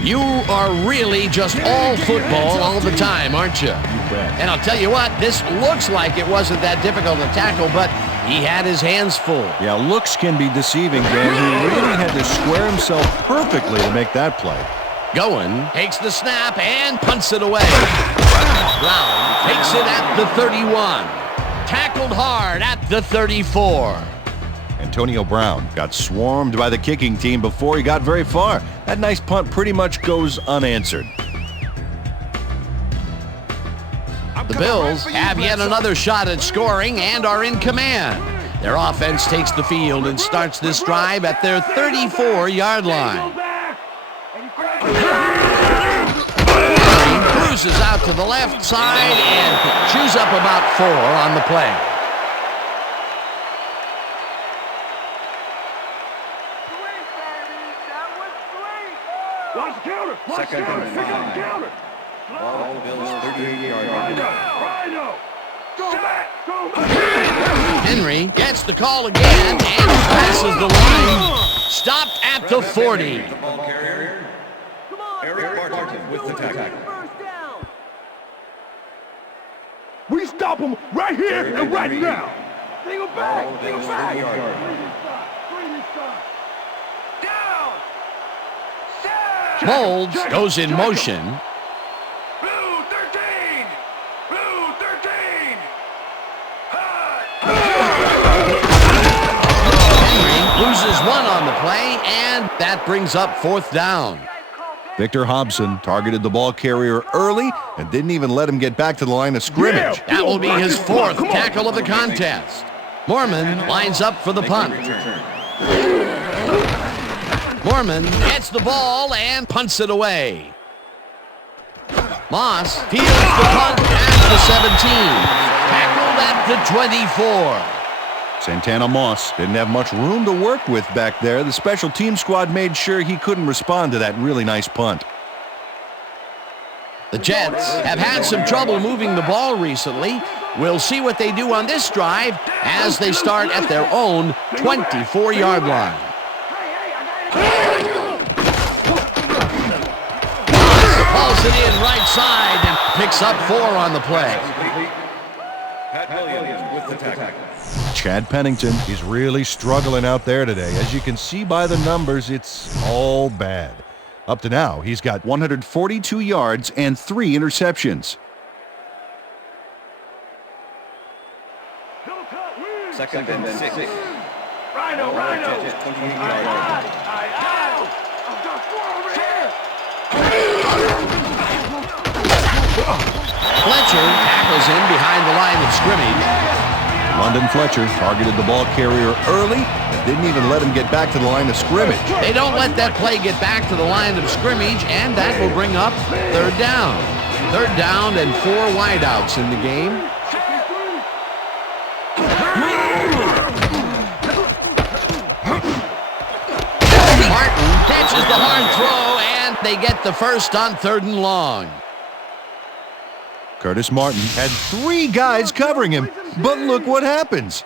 You are really just all football all the time, aren't you? And I'll tell you what, this looks like it wasn't that difficult to tackle, but he had his hands full. Yeah, looks can be deceiving, Dan. He really had to square himself perfectly to make that play. Goin takes the snap and punts it away. Brown takes it at the 31. Tackled hard at the 34. Antonio Brown got swarmed by the kicking team before he got very far. That nice punt pretty much goes unanswered. The Bills have yet another shot at scoring and are in command. Their offense takes the field and starts this drive at their 34-yard line. Cruises out to the left side and chews up about 4 on the play. Watch the counter. Watch the counter. Pick up the counter. Ball Bills 38-yard line. Rhino. Go back. Go back. Henry gets the call again and passes the line. Stopped at the 40. The ball carrier, Eric Barton with the tackle. We stop him right here and right now. Take him back. Ball Take him Bills back. 30-yard line. Molds goes in motion. Blue 13. Blue 13. Henry loses 1 on the play, and that brings up 4th down. Victor Hobson targeted the ball carrier early and didn't even let him get back to the line of scrimmage. That will be his 4th tackle of the contest. Mormon lines up for the punt. Mormon gets the ball and punts it away. Moss fields the punt at the 17. Tackled at the 24. Santana Moss didn't have much room to work with back there. The special team squad made sure he couldn't respond to that really nice punt. The Jets have had some trouble moving the ball recently. We'll see what they do on this drive as they start at their own 24-yard line. Pulls it in right side and picks up 4 on the play. Pat Williams with the tackle. Chad Pennington is really struggling out there today. As you can see by the numbers, it's all bad. Up to now, he's got 142 yards and 3 interceptions. Second and 6. Rhino. Judges 28-yard line. Fletcher tackles him behind the line of scrimmage. London Fletcher targeted the ball carrier early and didn't even let him get back to the line of scrimmage. They don't let that play get back to the line of scrimmage, and that will bring up 3rd down. 3rd down and 4 wideouts in the game. Martin catches the hard throw, and they get the first on 3rd and long. Curtis Martin had 3 guys covering him, but look what happens.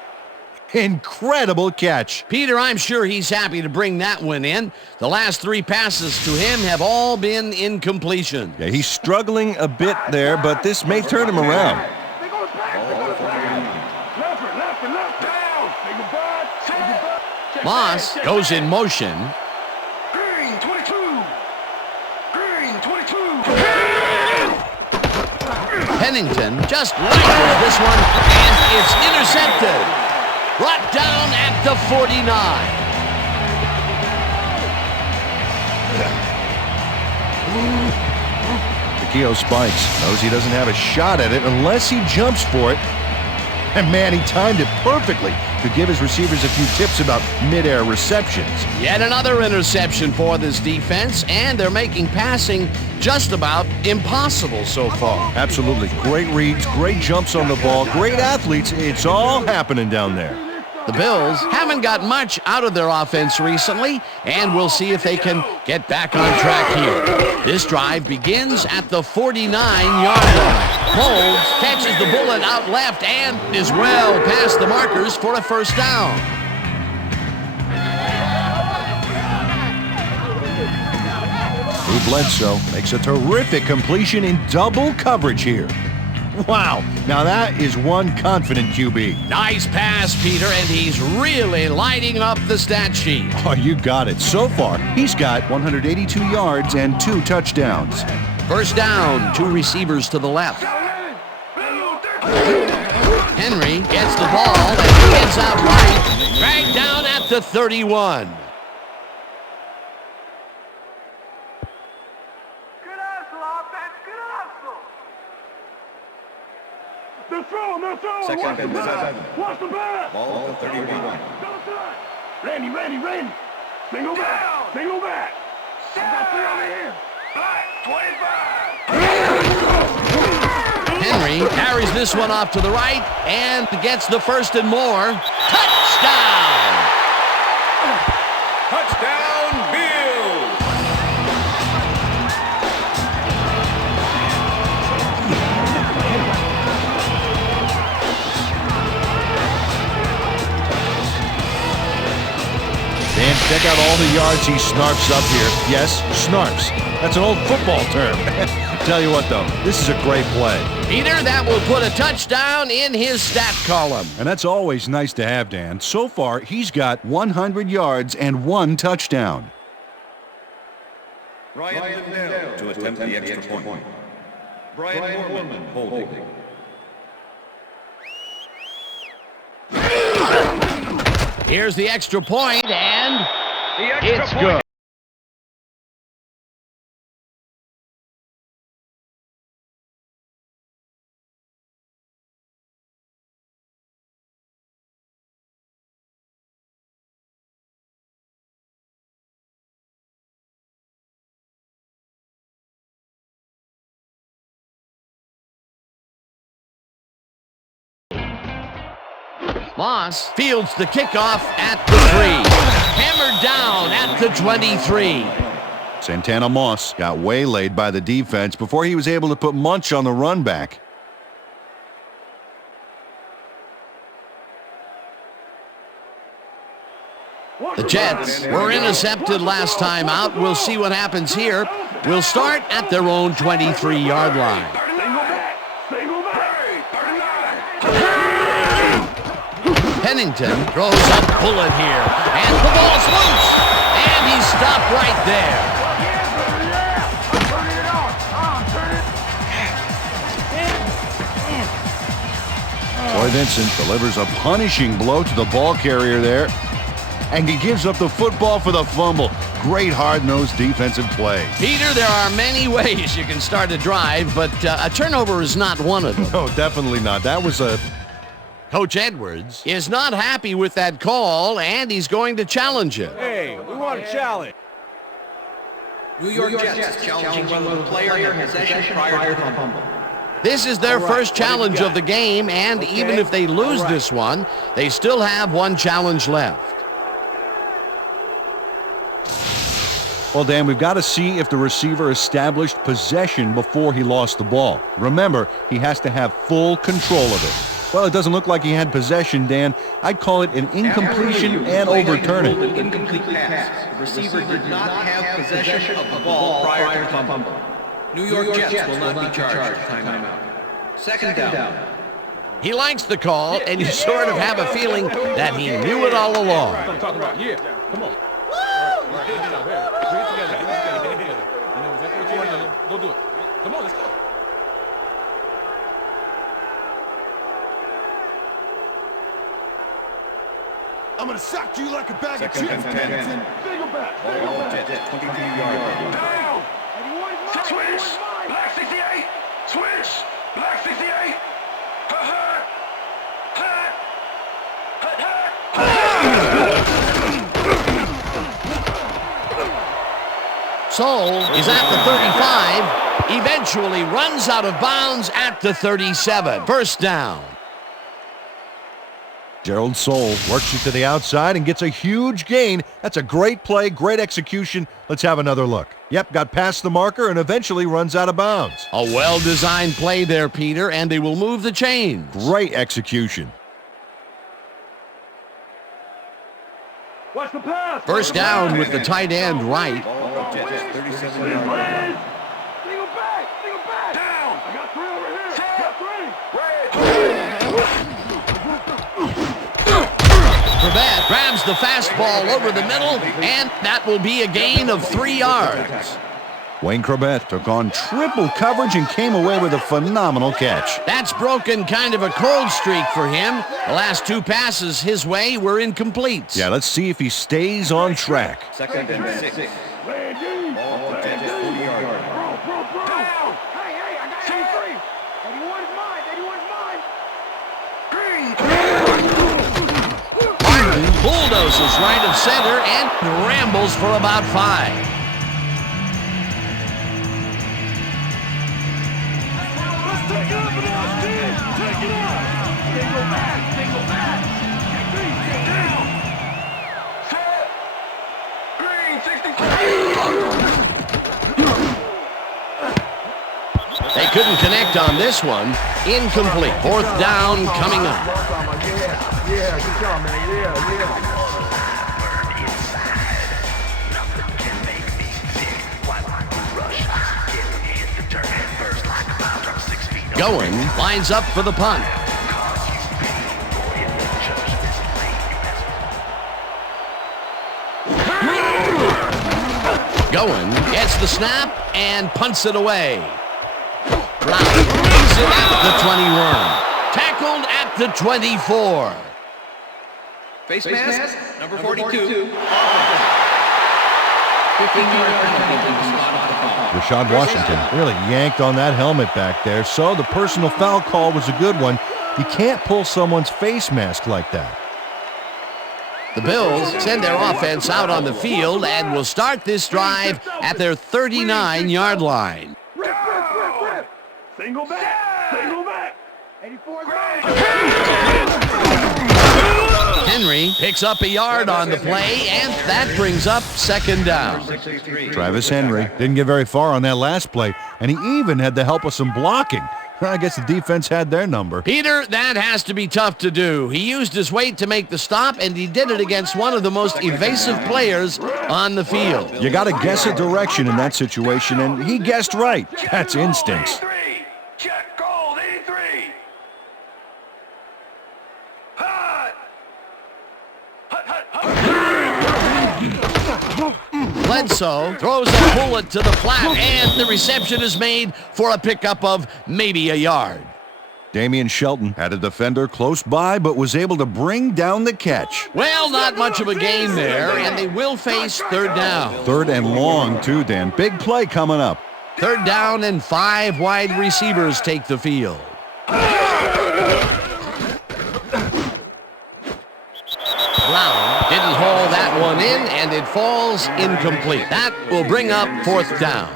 Incredible catch. Peter, I'm sure he's happy to bring that one in. The last 3 passes to him have all been incompletion. Yeah, he's struggling a bit there, but this may turn him around. Moss goes in motion. Green 22. Green 22. Pennington just rifles this one, and it's intercepted. Brought down at the 49. Keo Spikes knows he doesn't have a shot at it unless he jumps for it. And man, he timed it perfectly to give his receivers a few tips about mid-air receptions. Yet another interception for this defense, and they're making passing just about impossible so far. Absolutely. Great reads, great jumps on the ball, great athletes. It's all happening down there. The Bills haven't got much out of their offense recently, and we'll see if they can get back on track here. This drive begins at the 49-yard line. Holds catches the bullet out left and is well past the markers for a first down. Drew Bledsoe makes a terrific completion in double coverage here. Wow, now that is one confident QB. Nice pass, Peter, and he's really lighting up the stat sheet. Oh, you got it. So far, he's got 182 yards and 2 touchdowns. First down, 2 receivers to the left. Henry gets the ball and he gets out right. Dragged down at the 31. They're throwing. Second and 7. Watch the back. Ball at the 31. Randy. Single back. I got 3 over here. 25. Henry carries this one off to the right and gets the first and more. Touchdown! Touchdown, Bills! Dan, check out all the yards he snarfs up here. Yes, snarfs. That's an old football term. Tell you what, though, this is a great play. Peter, that will put a touchdown in his stat column. And that's always nice to have, Dan. So far, he's got 100 yards and 1 touchdown. Ryan Lindell to attempt the extra point. Brian Moorman holding. Here's the extra point, and it's good. Moss fields the kickoff at the 3. Hammered down at the 23. Santana Moss got waylaid by the defense before he was able to put Munch on the run back. The Jets were intercepted last time out. We'll see what happens here. We'll start at their own 23-yard line. Pennington throws a bullet here, and the ball's loose, and he's stopped right there. Troy Vincent delivers a punishing blow to the ball carrier there, and he gives up the football for the fumble. Great hard-nosed defensive play. Peter, there are many ways you can start a drive, but a turnover is not one of them. No, definitely not. That was a... Coach Edwards is not happy with that call, and he's going to challenge it. Hey, we want a challenge. New York Jets challenging whether the player had possession prior to the fumble. This is their first challenge of the game, and even if they lose this one, they still have one challenge left. Well, Dan, we've got to see if the receiver established possession before he lost the ball. Remember, he has to have full control of it. Well, it doesn't look like he had possession, Dan. I'd call it an incompletion and overturn it. An incomplete pass. The receiver did not have possession of the ball prior to the fumble. New York Jets will not be charged. Timeout. Second down. He likes the call, and you sort of have a feeling that he knew it all along. I'm talking about, yeah. Come on. Go do it. Come on, let's go. I'm gonna sock you like a bag of chips, Pennington. Single back. Ball at 22-yard. Down. Switch. Black 68. Switch. Black 68. Soul is at the 35, eventually runs out of bounds at the 37. First down. Gerald Soul works it to the outside and gets a huge gain. That's a great play, great execution. Let's have another look. Yep, got past the marker and eventually runs out of bounds. A well-designed play there, Peter, and they will move the chains. Great execution. Watch the pass. First down with the tight end right. Jets, 37 yards. Single back. Down. I got 3 over here. Got 3. Corbett grabs the fastball over the middle, and that will be a gain of 3 yards. Wayne Corbett took on triple coverage and came away with a phenomenal catch. That's broken kind of a cold streak for him. The last 2 passes his way were incomplete. Yeah, let's see if he stays on track. Second and 6. All Jets, 40 yards. Down. Hey, I got 83. 81's mine. 81's mine. Martin bulldozes right of center and rambles for about 5. Take it up and watch this. Take it up. Single back. Down. Set. Green, 63. They couldn't connect on this one. Incomplete. 4th down coming up. Yeah, good job, man. Yeah. Going, lines up for the punt. Going, gets the snap and punts it away. Brown brings it at the 21. Tackled at the 24. Face mask, number 42. Rashad Washington really yanked on that helmet back there, so the personal foul call was a good one. You can't pull someone's face mask like that. The Bills send their offense out on the field and will start this drive at their 39-yard line. Rip. Single back. 84's mine. Henry picks up a yard on the play, and that brings up 2nd down. Travis Henry didn't get very far on that last play, and he even had the help of some blocking. I guess the defense had their number. Peter, that has to be tough to do. He used his weight to make the stop, and he did it against one of the most evasive players on the field. You got to guess a direction in that situation, and he guessed right. That's instincts. Check gold, 83. Bledsoe throws a bullet to the flat, and the reception is made for a pickup of maybe a yard. Damian Shelton had a defender close by, but was able to bring down the catch. Well, not much of a gain there, and they will face 3rd down. 3rd and long, too, Dan. Big play coming up. 3rd down and 5 wide receivers take the field. Brown didn't haul that one in, and it falls incomplete. That will bring up 4th down.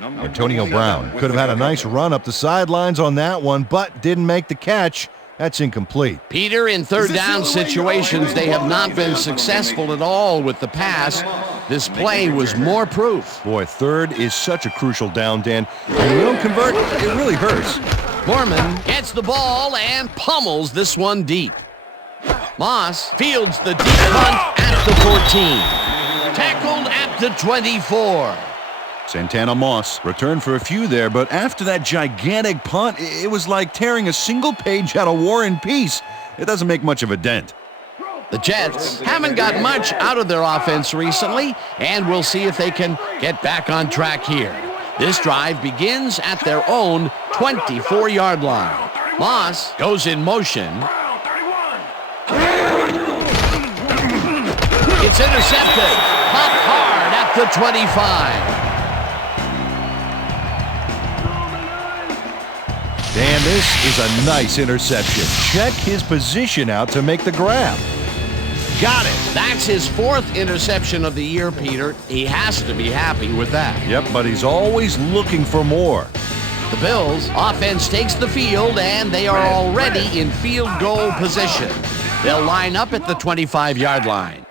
Antonio Brown could have had a nice run up the sidelines on that one, but didn't make the catch. That's incomplete. Peter, in 3rd down situations, they have not been successful at all with the pass. This play was more proof. Boy, 3rd is such a crucial down, Dan. When you don't convert, it really hurts. Mormon gets the ball and pummels this one deep. Moss fields the deep punt at the 14. Tackled at the 24. Santana Moss returned for a few there, but after that gigantic punt, it was like tearing a single page out of War and Peace. It doesn't make much of a dent. The Jets haven't got much out of their offense recently, and we'll see if they can get back on track here. This drive begins at their own 24-yard line. Moss goes in motion. It's intercepted. Popped hard at the 25. Dan, this is a nice interception. Check his position out to make the grab. Got it. That's his 4th interception of the year, Peter. He has to be happy with that. Yep, but he's always looking for more. The Bills' offense takes the field, and they are already in field goal position. They'll line up at the 25-yard line.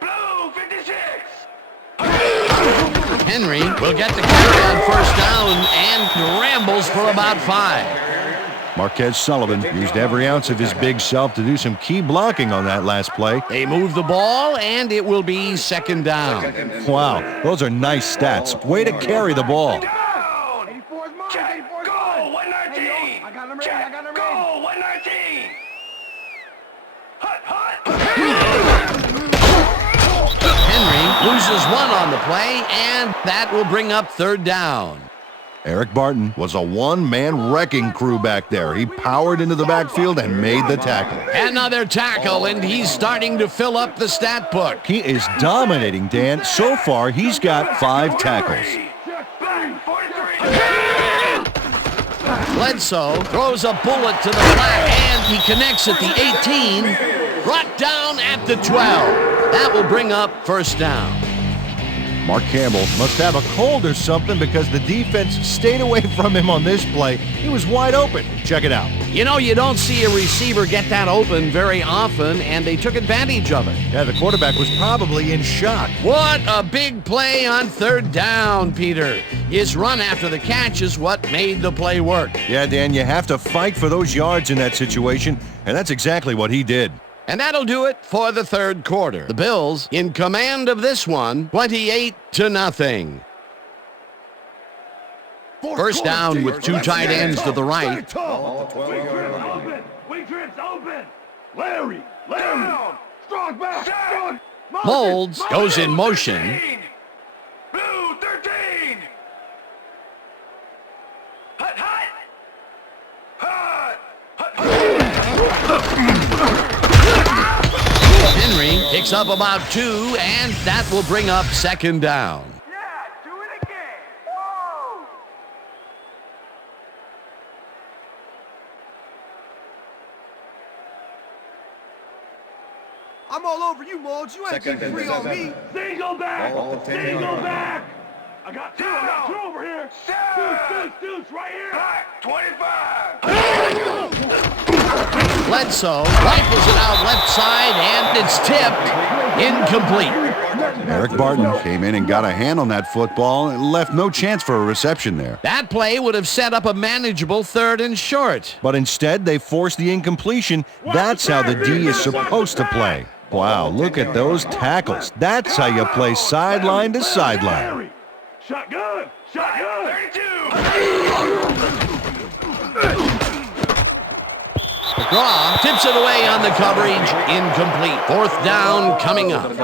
Blue 56. Henry will get the carry on first down and rambles for about 5. Marquez Sullivan used every ounce of his big self to do some key blocking on that last play. They move the ball, and it will be second down. Wow, those are nice stats. Way to carry the ball. Check, go, 119. Check, go, 119. Hut. Henry loses one on the play, and that will bring up third down. Eric Barton was a one-man wrecking crew back there. He powered into the backfield and made the tackle. Another tackle, and he's starting to fill up the stat book. He is dominating, Dan. So far, he's got 5 tackles. Bledsoe throws a bullet to the flat, and he connects at the 18, brought down at the 12. That will bring up first down. Mark Campbell must have a cold or something because the defense stayed away from him on this play. He was wide open. Check it out. You know, you don't see a receiver get that open very often, and they took advantage of it. Yeah, the quarterback was probably in shock. What a big play on third down, Peter. His run after the catch is what made the play work. Yeah, Dan, you have to fight for those yards in that situation, and that's exactly what he did. And that'll do it for the third quarter. The Bills in command of this one, 28-0. First down with 2 tight ends to the right. Wing trips open. Larry. Strong back. Molds goes in motion. Blue 13. Henry picks up about 2, and that will bring up second down. Do it again. Whoa. I'm all over you, Molds. You ain't getting free on me. Single back. I got two over here. Deuce, right here. Back, 25. Bledsoe rifles it out left side, and it's tipped. Incomplete. Eric Barton came in and got a hand on that football and left no chance for a reception there. That play would have set up a manageable 3rd and short. But instead, they forced the incompletion. That's how the D is supposed to play. Wow, look at those tackles. That's how you play sideline to sideline. Shotgun. 32. McGraw tips it away on the coverage. Incomplete. 4th down coming up.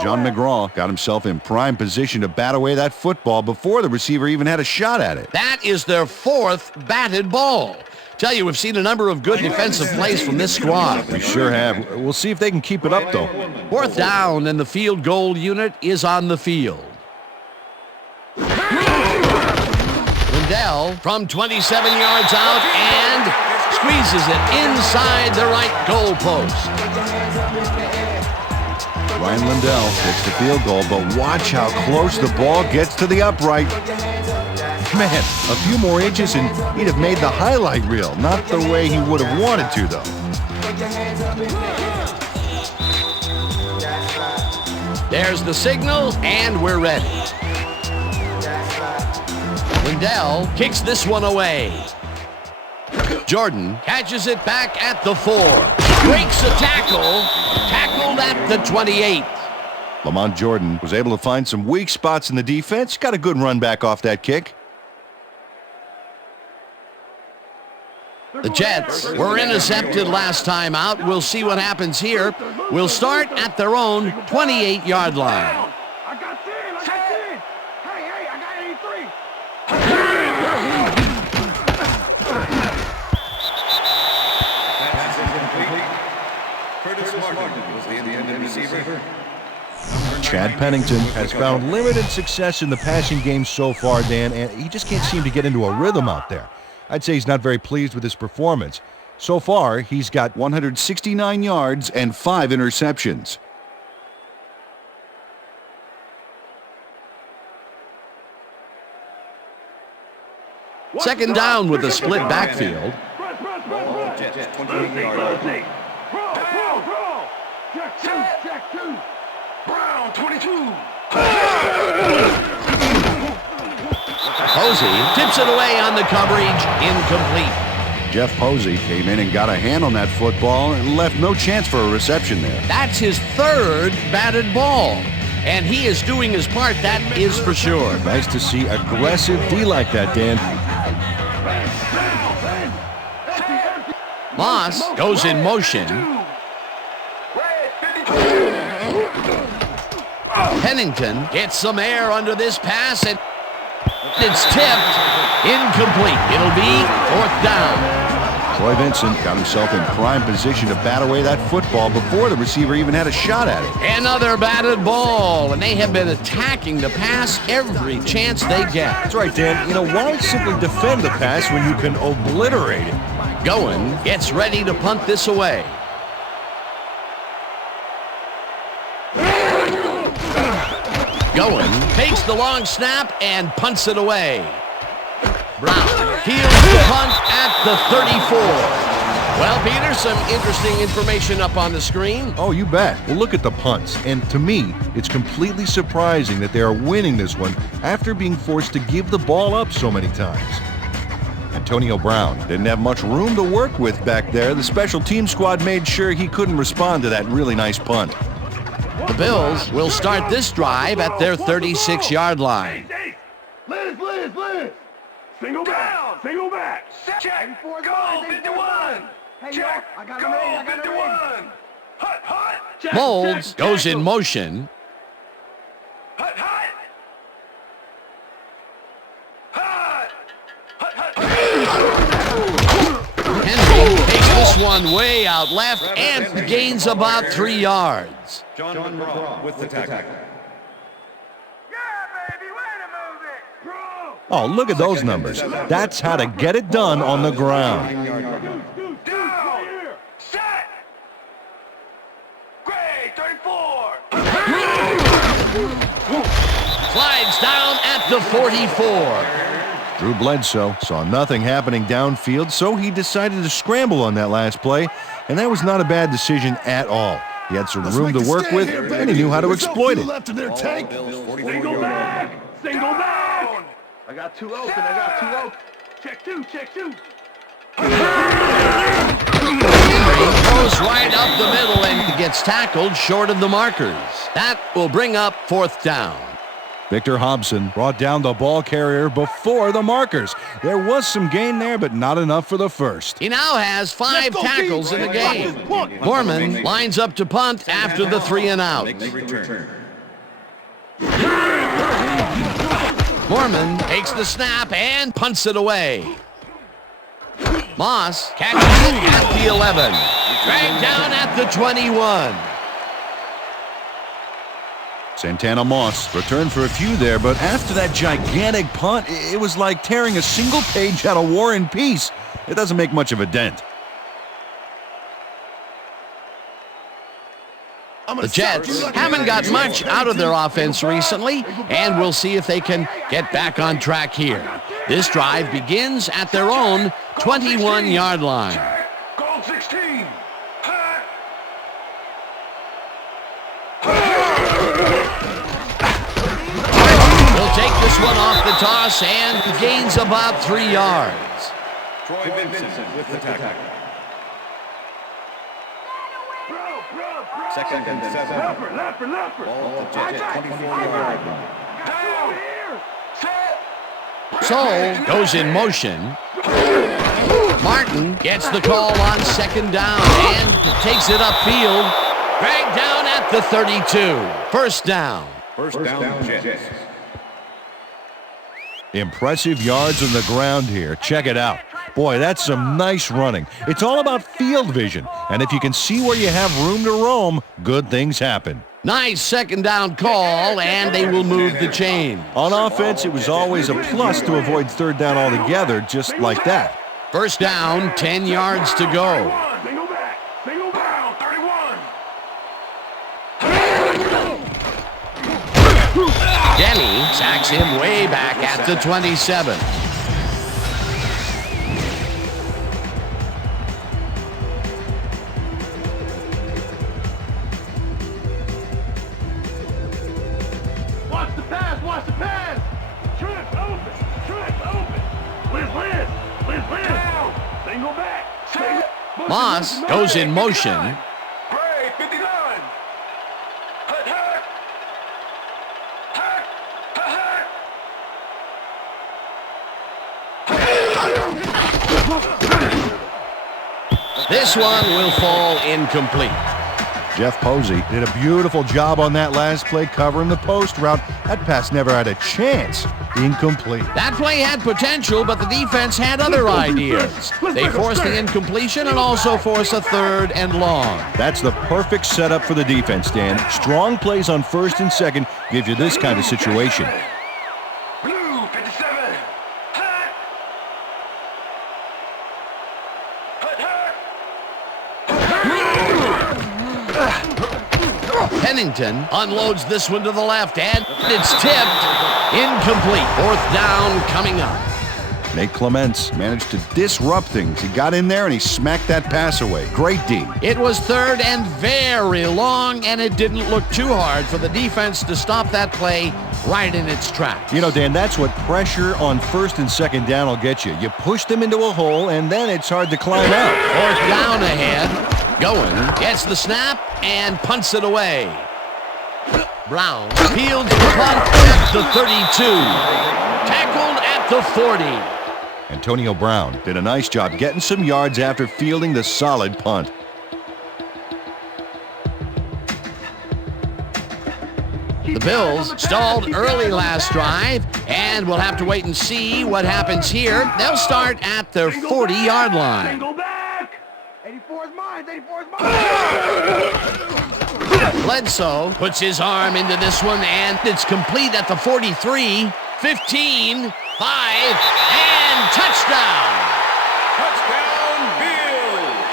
John McGraw got himself in prime position to bat away that football before the receiver even had a shot at it. That is their 4th batted ball. Tell you, we've seen a number of good defensive plays from this squad. We sure have. We'll see if they can keep it up, though. 4th down, and the field goal unit is on the field. Lindell from 27 yards out and squeezes it inside the right goal post. Ryan Lindell hits the field goal, but watch how close the ball gets to the upright. Man, a few more inches and he'd have made the highlight reel. Not the way he would have wanted to, though. There's the signal, and we're ready. Lindell kicks this one away. Jordan catches it back at the 4. Breaks a tackle. Tackled at the 28. Lamont Jordan was able to find some weak spots in the defense. Got a good run back off that kick. The Jets were intercepted last time out. We'll see what happens here. We'll start at their own 28-yard line. I got 10. Hey, I got 83. Curtis Martin was the intended receiver. Chad Pennington has found limited success in the passing game so far, Dan, and he just can't seem to get into a rhythm out there. I'd say he's not very pleased with his performance. So far, he's got 169 yards and 5 interceptions. Second down with a split backfield. Press. Check two, check two. Brown, 22. Posey tips it away on the coverage, incomplete. Jeff Posey came in and got a hand on that football and left no chance for a reception there. That's his third batted ball. And he is doing his part, that is for sure. Nice to see aggressive D like that, Dan. Moss goes in motion. Pennington gets some air under this pass, and it's tipped. Incomplete. It'll be 4th down. Troy Vincent got himself in prime position to bat away that football before the receiver even had a shot at it. Another batted ball, and they have been attacking the pass every chance they get. That's right, Dan. You know, why simply defend the pass when you can obliterate it? Goen gets ready to punt this away. Goen takes the long snap and punts it away. Brown fields the punt at the 34. Well, Peter, some interesting information up on the screen. Oh, you bet. Well, look at the punts. And to me, it's completely surprising that they are winning this one after being forced to give the ball up so many times. Antonio Brown didn't have much room to work with back there. The special team squad made sure he couldn't respond to that really nice punt. The Bills will start this drive at their 36-yard line. Liz. Single back. Single back. Check. Go, 51. Check. Go, 51. Hut. Molds goes in motion. Hut. Henry takes this one way out left and gains about 3 yards. John McGraw with the tackle. Oh, look at those numbers. That's how to get it done on the ground. Down. Set. Gray, 34. Slides down at the 44. Drew Bledsoe saw nothing happening downfield, so he decided to scramble on that last play, and that was not a bad decision at all. He had some room to work with, and he knew how to exploit it. Single back. Single back. I got two open. Check two. Henry throws right up the middle and gets tackled short of the markers. That will bring up 4th down. Victor Hobson brought down the ball carrier before the markers. There was some gain there, but not enough for the first. He now has 5 tackles in the game. Mormon lines up to punt after the 3 and out. Mormon takes the snap and punts it away. Moss catches it at the 11. Dragged down at the 21. Santana Moss returned for a few there, but after that gigantic punt, it was like tearing a single page out of War and Peace. It doesn't make much of a dent. The Jets haven't got much out of their offense recently, and we'll see if they can get back on track here. This drive begins at their own 21-yard line. Goal 16. He'll take this one off the toss and gains about 3 yards. Troy Vincent with the tackle. Second and 7. Leopard. Ball at the Jets 24-yard line. Soule goes in motion. Martin gets the call on 2nd down and takes it upfield. Dragged down at the 32. 1st down. First down, Jets. Impressive yards on the ground here. Check it out. Boy, that's some nice running. It's all about field vision, and if you can see where you have room to roam, good things happen. Nice 2nd down call, and they will move the chain. On offense, it was always a plus to avoid 3rd down altogether, just like that. 1st down, 10 yards to go. Single back. 31. Denny sacks him way back at the 27. Moss goes in motion. Gray, 59. Hut, hut. This one will fall incomplete. Jeff Posey did a beautiful job on that last play covering the post route. That pass never had a chance. Incomplete. That play had potential, but the defense had other ideas. They forced the incompletion and also forced a 3rd and long. That's the perfect setup for the defense, Dan. Strong plays on 1st and 2nd give you this kind of situation. Blue, 57. Hut. Hut, hut. Pennington unloads this one to the left, and it's tipped. Incomplete. 4th down coming up. Nate Clements managed to disrupt things. He got in there and he smacked that pass away. Great D. It was 3rd and very long, and it didn't look too hard for the defense to stop that play right in its tracks. You know, Dan, that's what pressure on 1st and 2nd down will get you. You push them into a hole, and then it's hard to climb out. 4th down ahead. Going, gets the snap, and punts it away. Brown fields the punt at the 32. Tackled at the 40. Antonio Brown Did a nice job getting some yards after fielding the solid punt. The Bills stalled early last drive, and we'll have to wait and see what happens here. They'll start at their 40-yard line. Go back. 84 is mine. 84 is mine. Bledsoe puts his arm into this one, and it's complete at the 43, 15, 5, and touchdown. Touchdown, Bills.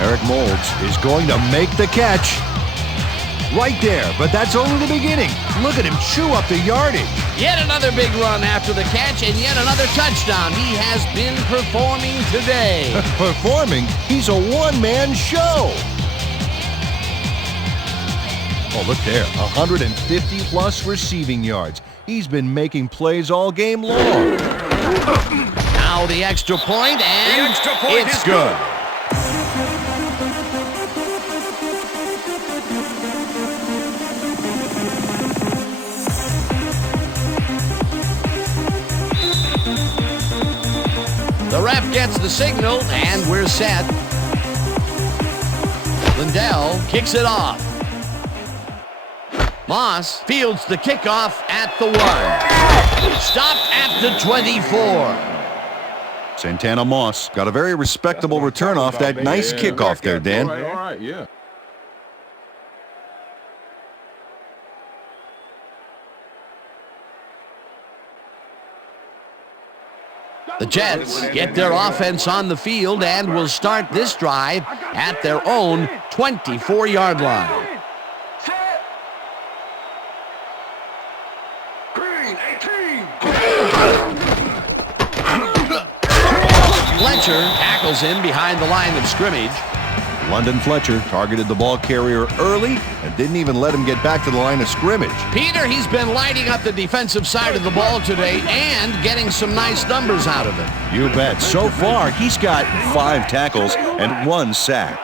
Eric Moulds is going to make the catch. Right there, but that's only the beginning. Look at him chew up the yardage. Yet another big run after the catch, and yet another touchdown. He has been performing today. Performing? He's a one-man show. Oh, look there, 150-plus receiving yards. He's been making plays all game long. Now the extra point, and it's good. The ref gets the signal, and we're set. Lindell kicks it off. Moss fields the kickoff at the 1. Stopped at the 24. Santana Moss got a very respectable return off that nice kickoff there, Dan. All right, yeah. The Jets get their offense on the field and will start this drive at their own 24-yard line. Green, 18. Fletcher tackles him behind the line of scrimmage. London Fletcher targeted the ball carrier early and didn't even let him get back to the line of scrimmage. Peter, he's been lighting up the defensive side of the ball today and getting some nice numbers out of it. You bet. So far, he's got 5 tackles and 1 sack.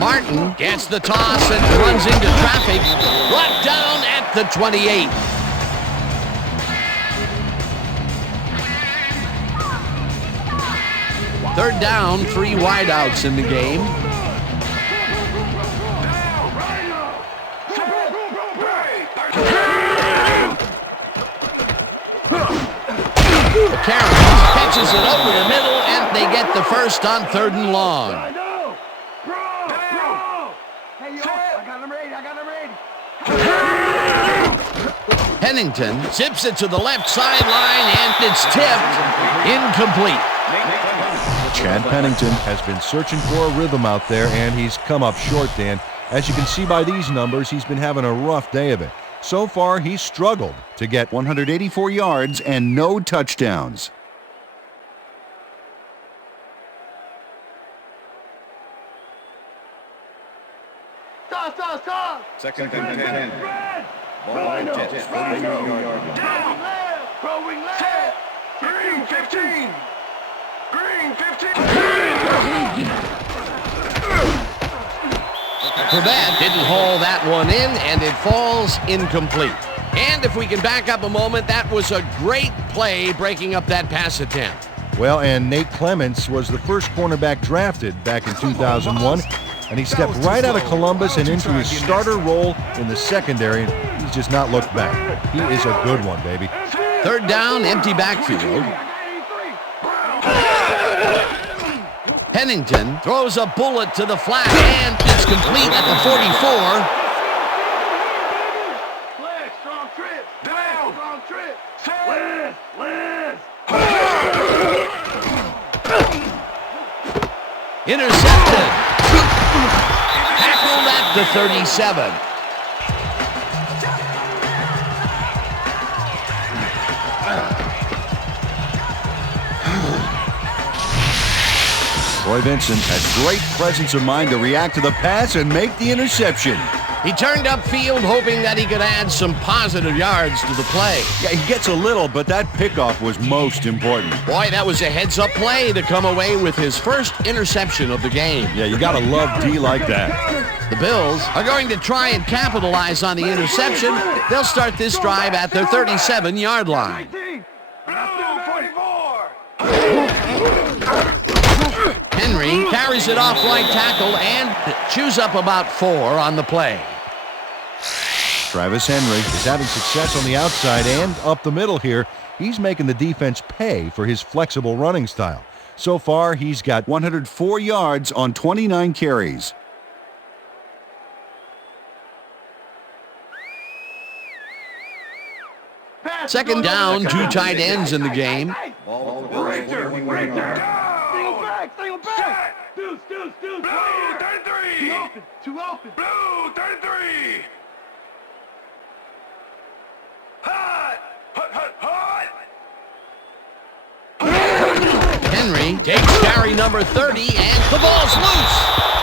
Martin gets the toss and runs into traffic. Brought down at the 28. Third down, 3 wideouts in the game. Carroll catches it over the middle, and they get the first on 3rd and long. Pennington zips it to the left sideline, and it's tipped. Incomplete. Chad Pennington has been searching for a rhythm out there, and he's come up short, Dan. As you can see by these numbers, he's been having a rough day of it. So far, he's struggled to get 184 yards and no touchdowns. Stop. Second and 10. Ball Jets, 43-yard line. Down. Throwing left. Green 15. Green 15. Corbett didn't haul that one in, and it falls incomplete. And if we can back up a moment, that was a great play breaking up that pass attempt. Well, and Nate Clements was the first cornerback drafted back in 2001, and he stepped right out of Columbus and into his starter role in the secondary, and he's just not looked back. He is a good one, baby. Third down, empty backfield. Pennington throws a bullet to the flat, and it's complete at the 44. Flex, strong trip. Down. Strong trip. Liz. Intercepted. Tackled at the 37. Roy Vincent has great presence of mind to react to the pass and make the interception. He turned upfield hoping that he could add some positive yards to the play. Yeah, he gets a little, but that pickoff was most important. Boy, that was a heads-up play to come away with his first interception of the game. Yeah, you gotta love D like that. The Bills are going to try and capitalize on the interception. They'll start this drive at their 37-yard line. Henry carries it off right tackle and chews up about 4 on the play. Travis Henry is having success on the outside and up the middle here. He's making the defense pay for his flexible running style. So far, he's got 104 yards on 29 carries. Second down, 2 tight ends in the game. Ball Bills, 41-yard line. Single back. Deuce. Blue 33. Too open. Blue 33. Hot. Henry takes carry number 30, and the ball's loose.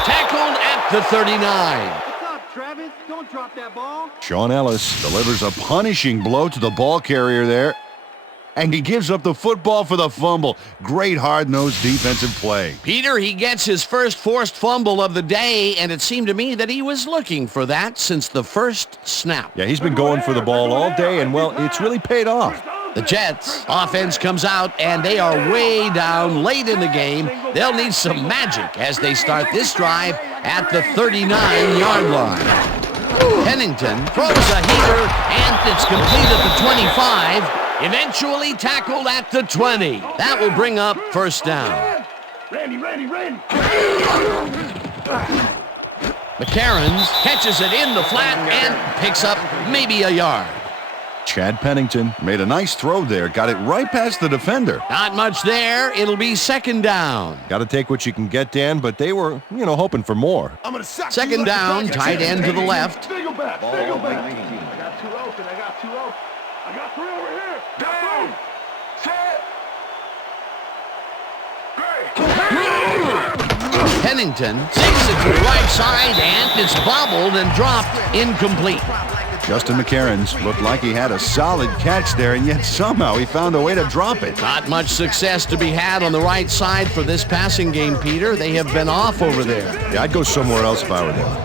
Tackled at the 39. What's up, Travis? Don't drop that ball. Sean Ellis delivers a punishing blow to the ball carrier there, and he gives up the football for the fumble. Great hard-nosed defensive play. Peter, he gets his first forced fumble of the day, and it seemed to me that he was looking for that since the first snap. Yeah, he's been going for the ball all day, and, well, it's really paid off. The Jets offense comes out, and they are way down late in the game. They'll need some magic as they start this drive at the 39-yard line. Pennington throws a heater, and it's complete at the 25. Eventually tackled at the 20. That will bring up first down. Randy. McCarron catches it in the flat and picks up maybe a yard. Chad Pennington made a nice throw there. Got it right past the defender. Not much there. It'll be second down. Got to take what you can get, Dan, but they were, hoping for more. Second down, tight end to the left. Single back. Ball 19. I got 2 open. I got 3 over here. Down. Set. Pennington takes it to the right side, and it's bobbled and dropped incomplete. Justin McCarron's looked like he had a solid catch there, and yet somehow he found a way to drop it. Not much success to be had on the right side for this passing game, Peter. They have been off over there. Yeah, I'd go somewhere else if I were them.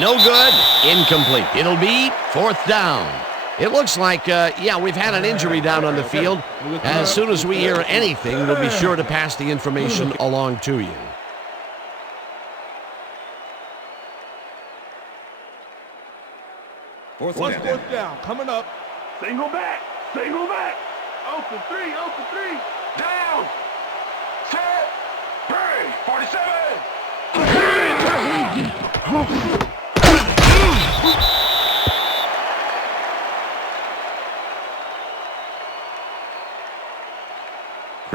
No good. Incomplete. It'll be fourth down. It looks like, we've had an injury down on the field. As soon as we hear anything, we'll be sure to pass the information along to you. Fourth down, coming up. Single back. Open three. Down. Set. 47.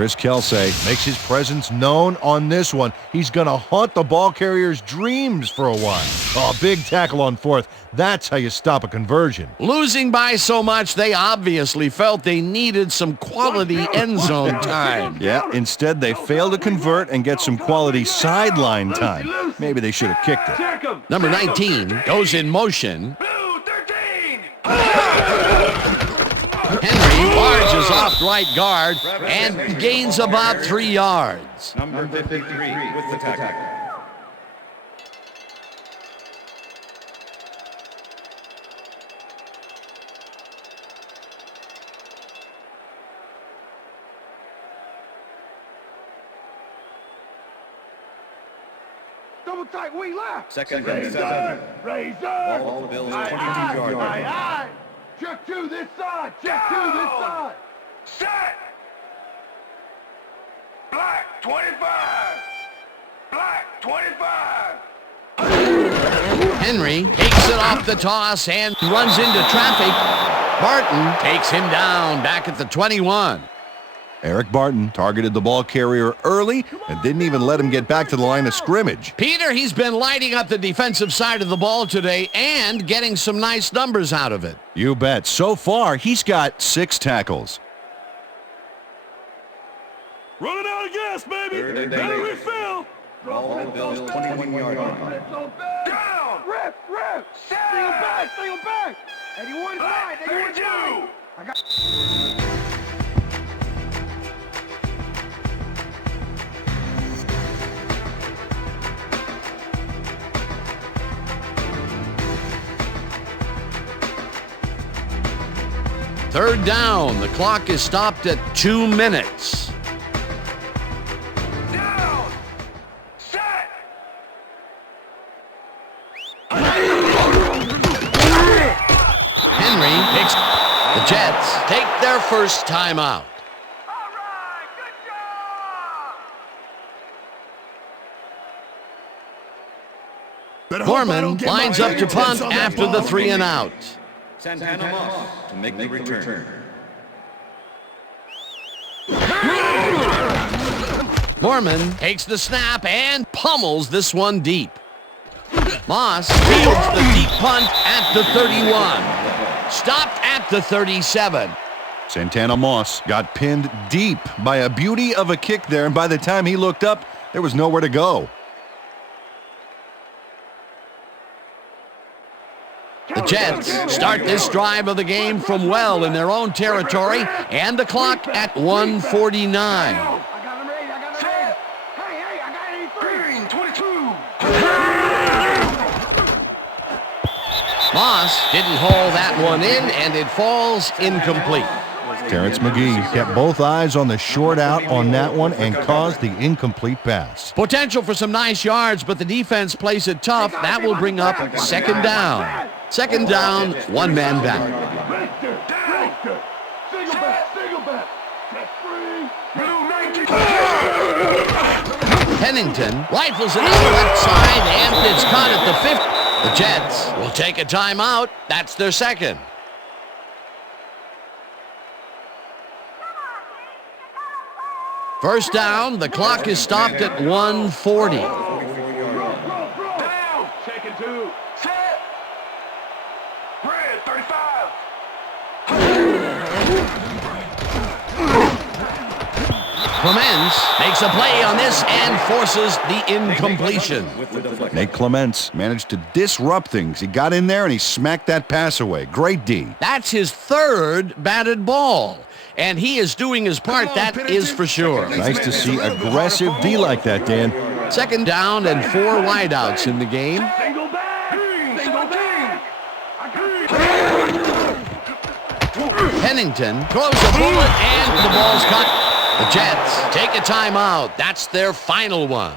Chris Kelsay makes his presence known on this one. He's going to haunt the ball carrier's dreams for a while. Oh, big tackle on fourth. That's how you stop a conversion. Losing by so much, they obviously felt they needed some quality end zone time. Yeah, instead they fail to convert and get some quality sideline time. Maybe they should have kicked it. Number 19 goes in motion. Henry barges off right guard and gains about 3 yards. Number 53 with the tackle. Double tight, we left. Second and 7. Razor. All the Bills 22-yard line. Check to this side. Check to this side. Set. Black 25. Black 25. Henry takes it off the toss and runs into traffic. Barton takes him down back at the 21. Eric Barton targeted the ball carrier early and didn't even let him get back to the line of scrimmage. Peter, he's been lighting up the defensive side of the ball today and getting some nice numbers out of it. You bet. So far, he's got 6 tackles. Running out of gas, baby. Better refill. All the Bills 21-yard line. Down. Rip. Single back. 81 side. 82. I got. Third down. The clock is stopped at 2 minutes. Down. Set. Henry picks. The Jets take their first timeout. Corman lines up to punt after the 3 and out. Santana Moss to make the return. Mormon takes the snap and pummels this one deep. Moss fields the deep punt at the 31. Stopped at the 37. Santana Moss got pinned deep by a beauty of a kick there, and by the time he looked up, there was nowhere to go. The Jets start this drive of the game from well in their own territory, and the clock at 1:49. I got him ready. Hey, I got 83. Green 22. Moss didn't haul that one in, and it falls incomplete. Terrence McGee kept both eyes on the short out on that one and caused the incomplete pass. Potential for some nice yards, but the defense plays it tough. That will bring up second down. Second down, one man back. Single back. Check 3. Blue 19. Pennington rifles it out left side, and it's caught at the 50. The Jets will take a timeout. That's their second. First down, the clock is stopped at 1:40. Down. Second 2. Set. Red 35. Clements makes a play on this and forces the incompletion. Nate Clements managed to disrupt things. He got in there and he smacked that pass away. Great D. That's his third batted ball, and he is doing his part, that is for sure. Nice to see aggressive D like that, Dan. Second down and 4 wideouts in the game. Single back. Pennington throws a bullet and the ball's caught. The Jets take a timeout. That's their final one.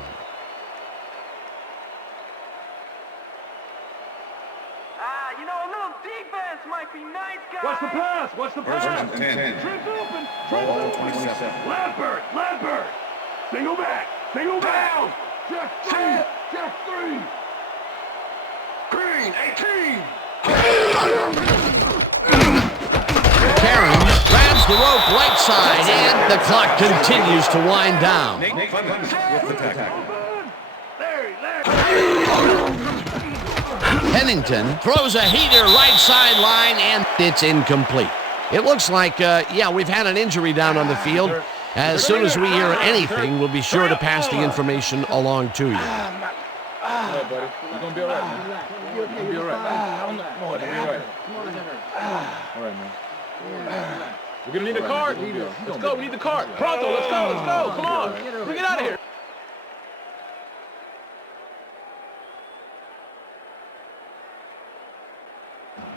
A little defense might be nice, guys. What's the pass? First and 10. Trips open. Ball 27. Lampert. Single back. Down. Check 3. Check 3. Green 18. Karen grabs the rope right side, and the clock continues to wind down. Pennington throws a heater right sideline, and it's incomplete. It looks like, we've had an injury down on the field. As soon as we hear anything, we'll be sure to pass the information along to you. All right, buddy. You're going to be all right, man. You're going to be all right. All right, man. We're going to need a card. Let's go. We need the card. Pronto, let's go. Let's go. Come on. Bring it out of here.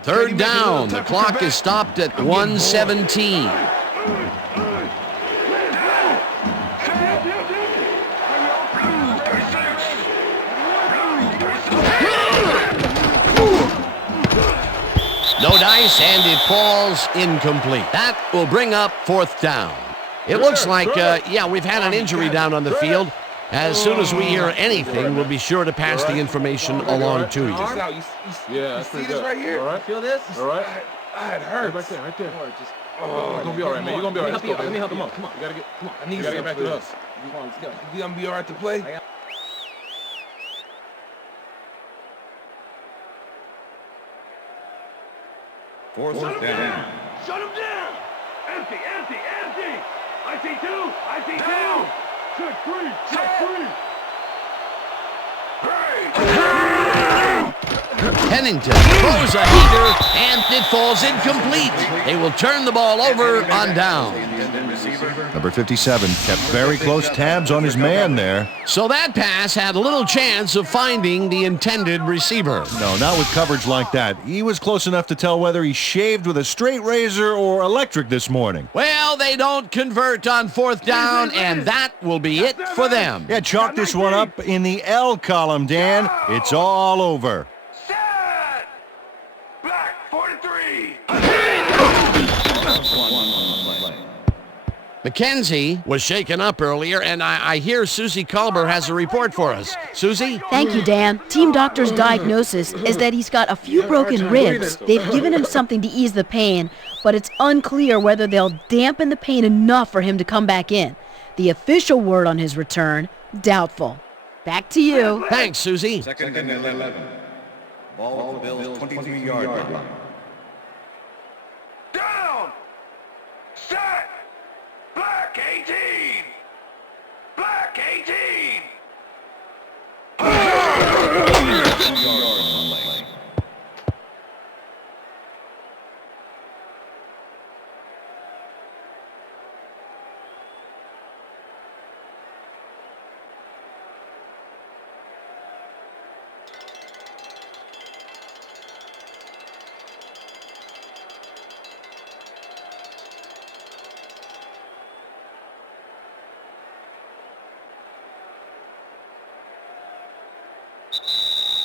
Third down. The clock is stopped at 1:17. No dice, and it falls incomplete. That will bring up fourth down. It looks like, we've had an injury down on the field. As soon as we hear anything, we'll be sure to pass the information along to you. Yeah, that's pretty good. Right here. All right. Feel this? All right. It hurts. Right there. You're going to be all right, man. You're going to be all right. Let's go, baby. Come on. You got to get, I need you got to get back to us. Come on, let's go. You going to be all right to play? Fourth down. Shut him down! Empty! I see two! Check three! Pennington throws a heater, and it falls incomplete. They will turn the ball over on down. Number 57 kept very close tabs on his man there. So that pass had little chance of finding the intended receiver. No, not with coverage like that. He was close enough to tell whether he shaved with a straight razor or electric this morning. Well, they don't convert on fourth down, and that will be it for them. Yeah, chalk this one up in the L column, Dan. It's all over. Set! Black 43! McKenzie was shaken up earlier, and I hear Suzy Kolber has a report for us. Suzy? Thank you, Dan. Team doctor's diagnosis is that he's got a few broken ribs. They've given him something to ease the pain, but it's unclear whether they'll dampen the pain enough for him to come back in. The official word on his return, doubtful. Back to you. Thanks, Suzy. Second and 11. Ball at the Bills' 23-yard line. Down! Set! Black 18! Black 18!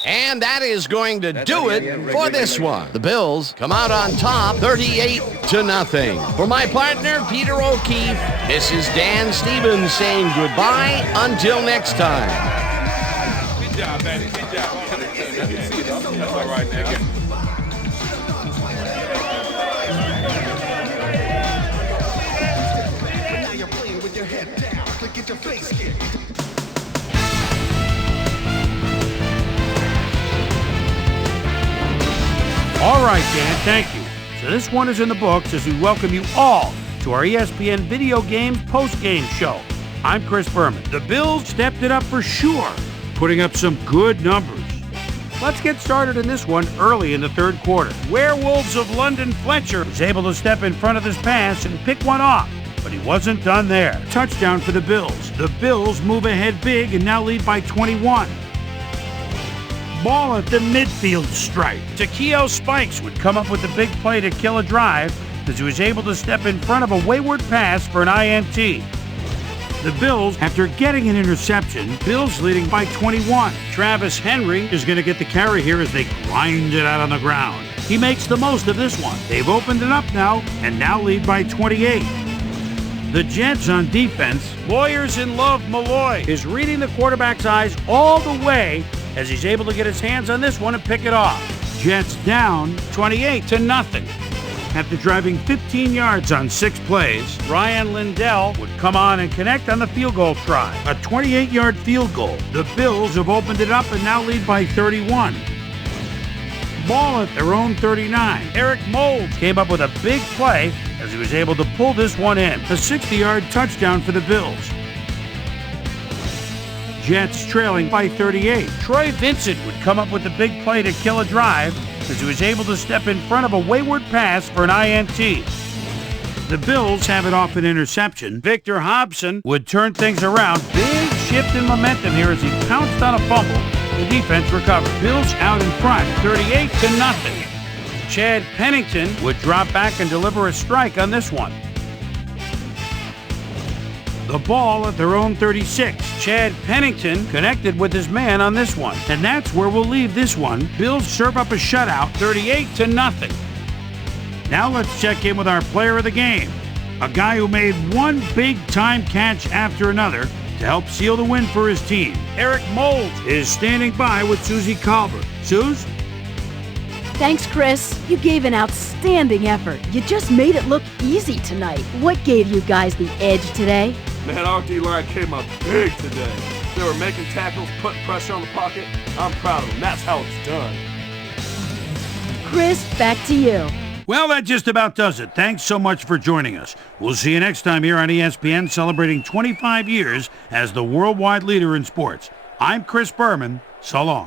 And that is going to do it for this one. The Bills come out on top 38-0. For my partner, Peter O'Keefe, this is Dan Stevens saying goodbye until next time. Good job, Manny. Good job. That's all right now. All right, Dan, thank you. So this one is in the books as we welcome you all to our ESPN Video Games post-game show. I'm Chris Berman. The Bills stepped it up for sure, putting up some good numbers. Let's get started in this one early in the third quarter. Werewolves of London Fletcher was able to step in front of this pass and pick one off, but he wasn't done there. Touchdown for the Bills. The Bills move ahead big and now lead by 21. Ball at the midfield stripe. Takeo Spikes would come up with the big play to kill a drive as he was able to step in front of a wayward pass for an INT. The Bills, after getting an interception, Bills leading by 21. Travis Henry is going to get the carry here as they grind it out on the ground. He makes the most of this one. They've opened it up now and now lead by 28. The Jets on defense. Lawyers in love Malloy is reading the quarterback's eyes all the way as he's able to get his hands on this one and pick it off. Jets down 28-0. After driving 15 yards on 6 plays, Ryan Lindell would come on and connect on the field goal try. A 28-yard field goal. The Bills have opened it up and now lead by 31. Ball at their own 39. Eric Moulds came up with a big play as he was able to pull this one in. A 60-yard touchdown for the Bills. Jets trailing by 38. Troy Vincent would come up with a big play to kill a drive as he was able to step in front of a wayward pass for an INT. The Bills have it off an interception. Victor Hobson would turn things around. Big shift in momentum here as he pounced on a fumble. The defense recovered. Bills out in front, 38-0. Chad Pennington would drop back and deliver a strike on this one. The ball at their own 36. Chad Pennington connected with his man on this one. And that's where we'll leave this one. Bills serve up a shutout, 38-0. Now let's check in with our player of the game. A guy who made one big-time catch after another to help seal the win for his team. Eric Moulds is standing by with Suzy Kolber. Suze? Thanks, Chris. You gave an outstanding effort. You just made it look easy tonight. What gave you guys the edge today? Man, our D-line came up big today. They were making tackles, putting pressure on the pocket. I'm proud of them. That's how it's done. Chris, back to you. Well, that just about does it. Thanks so much for joining us. We'll see you next time here on ESPN, celebrating 25 years as the worldwide leader in sports. I'm Chris Berman. So long.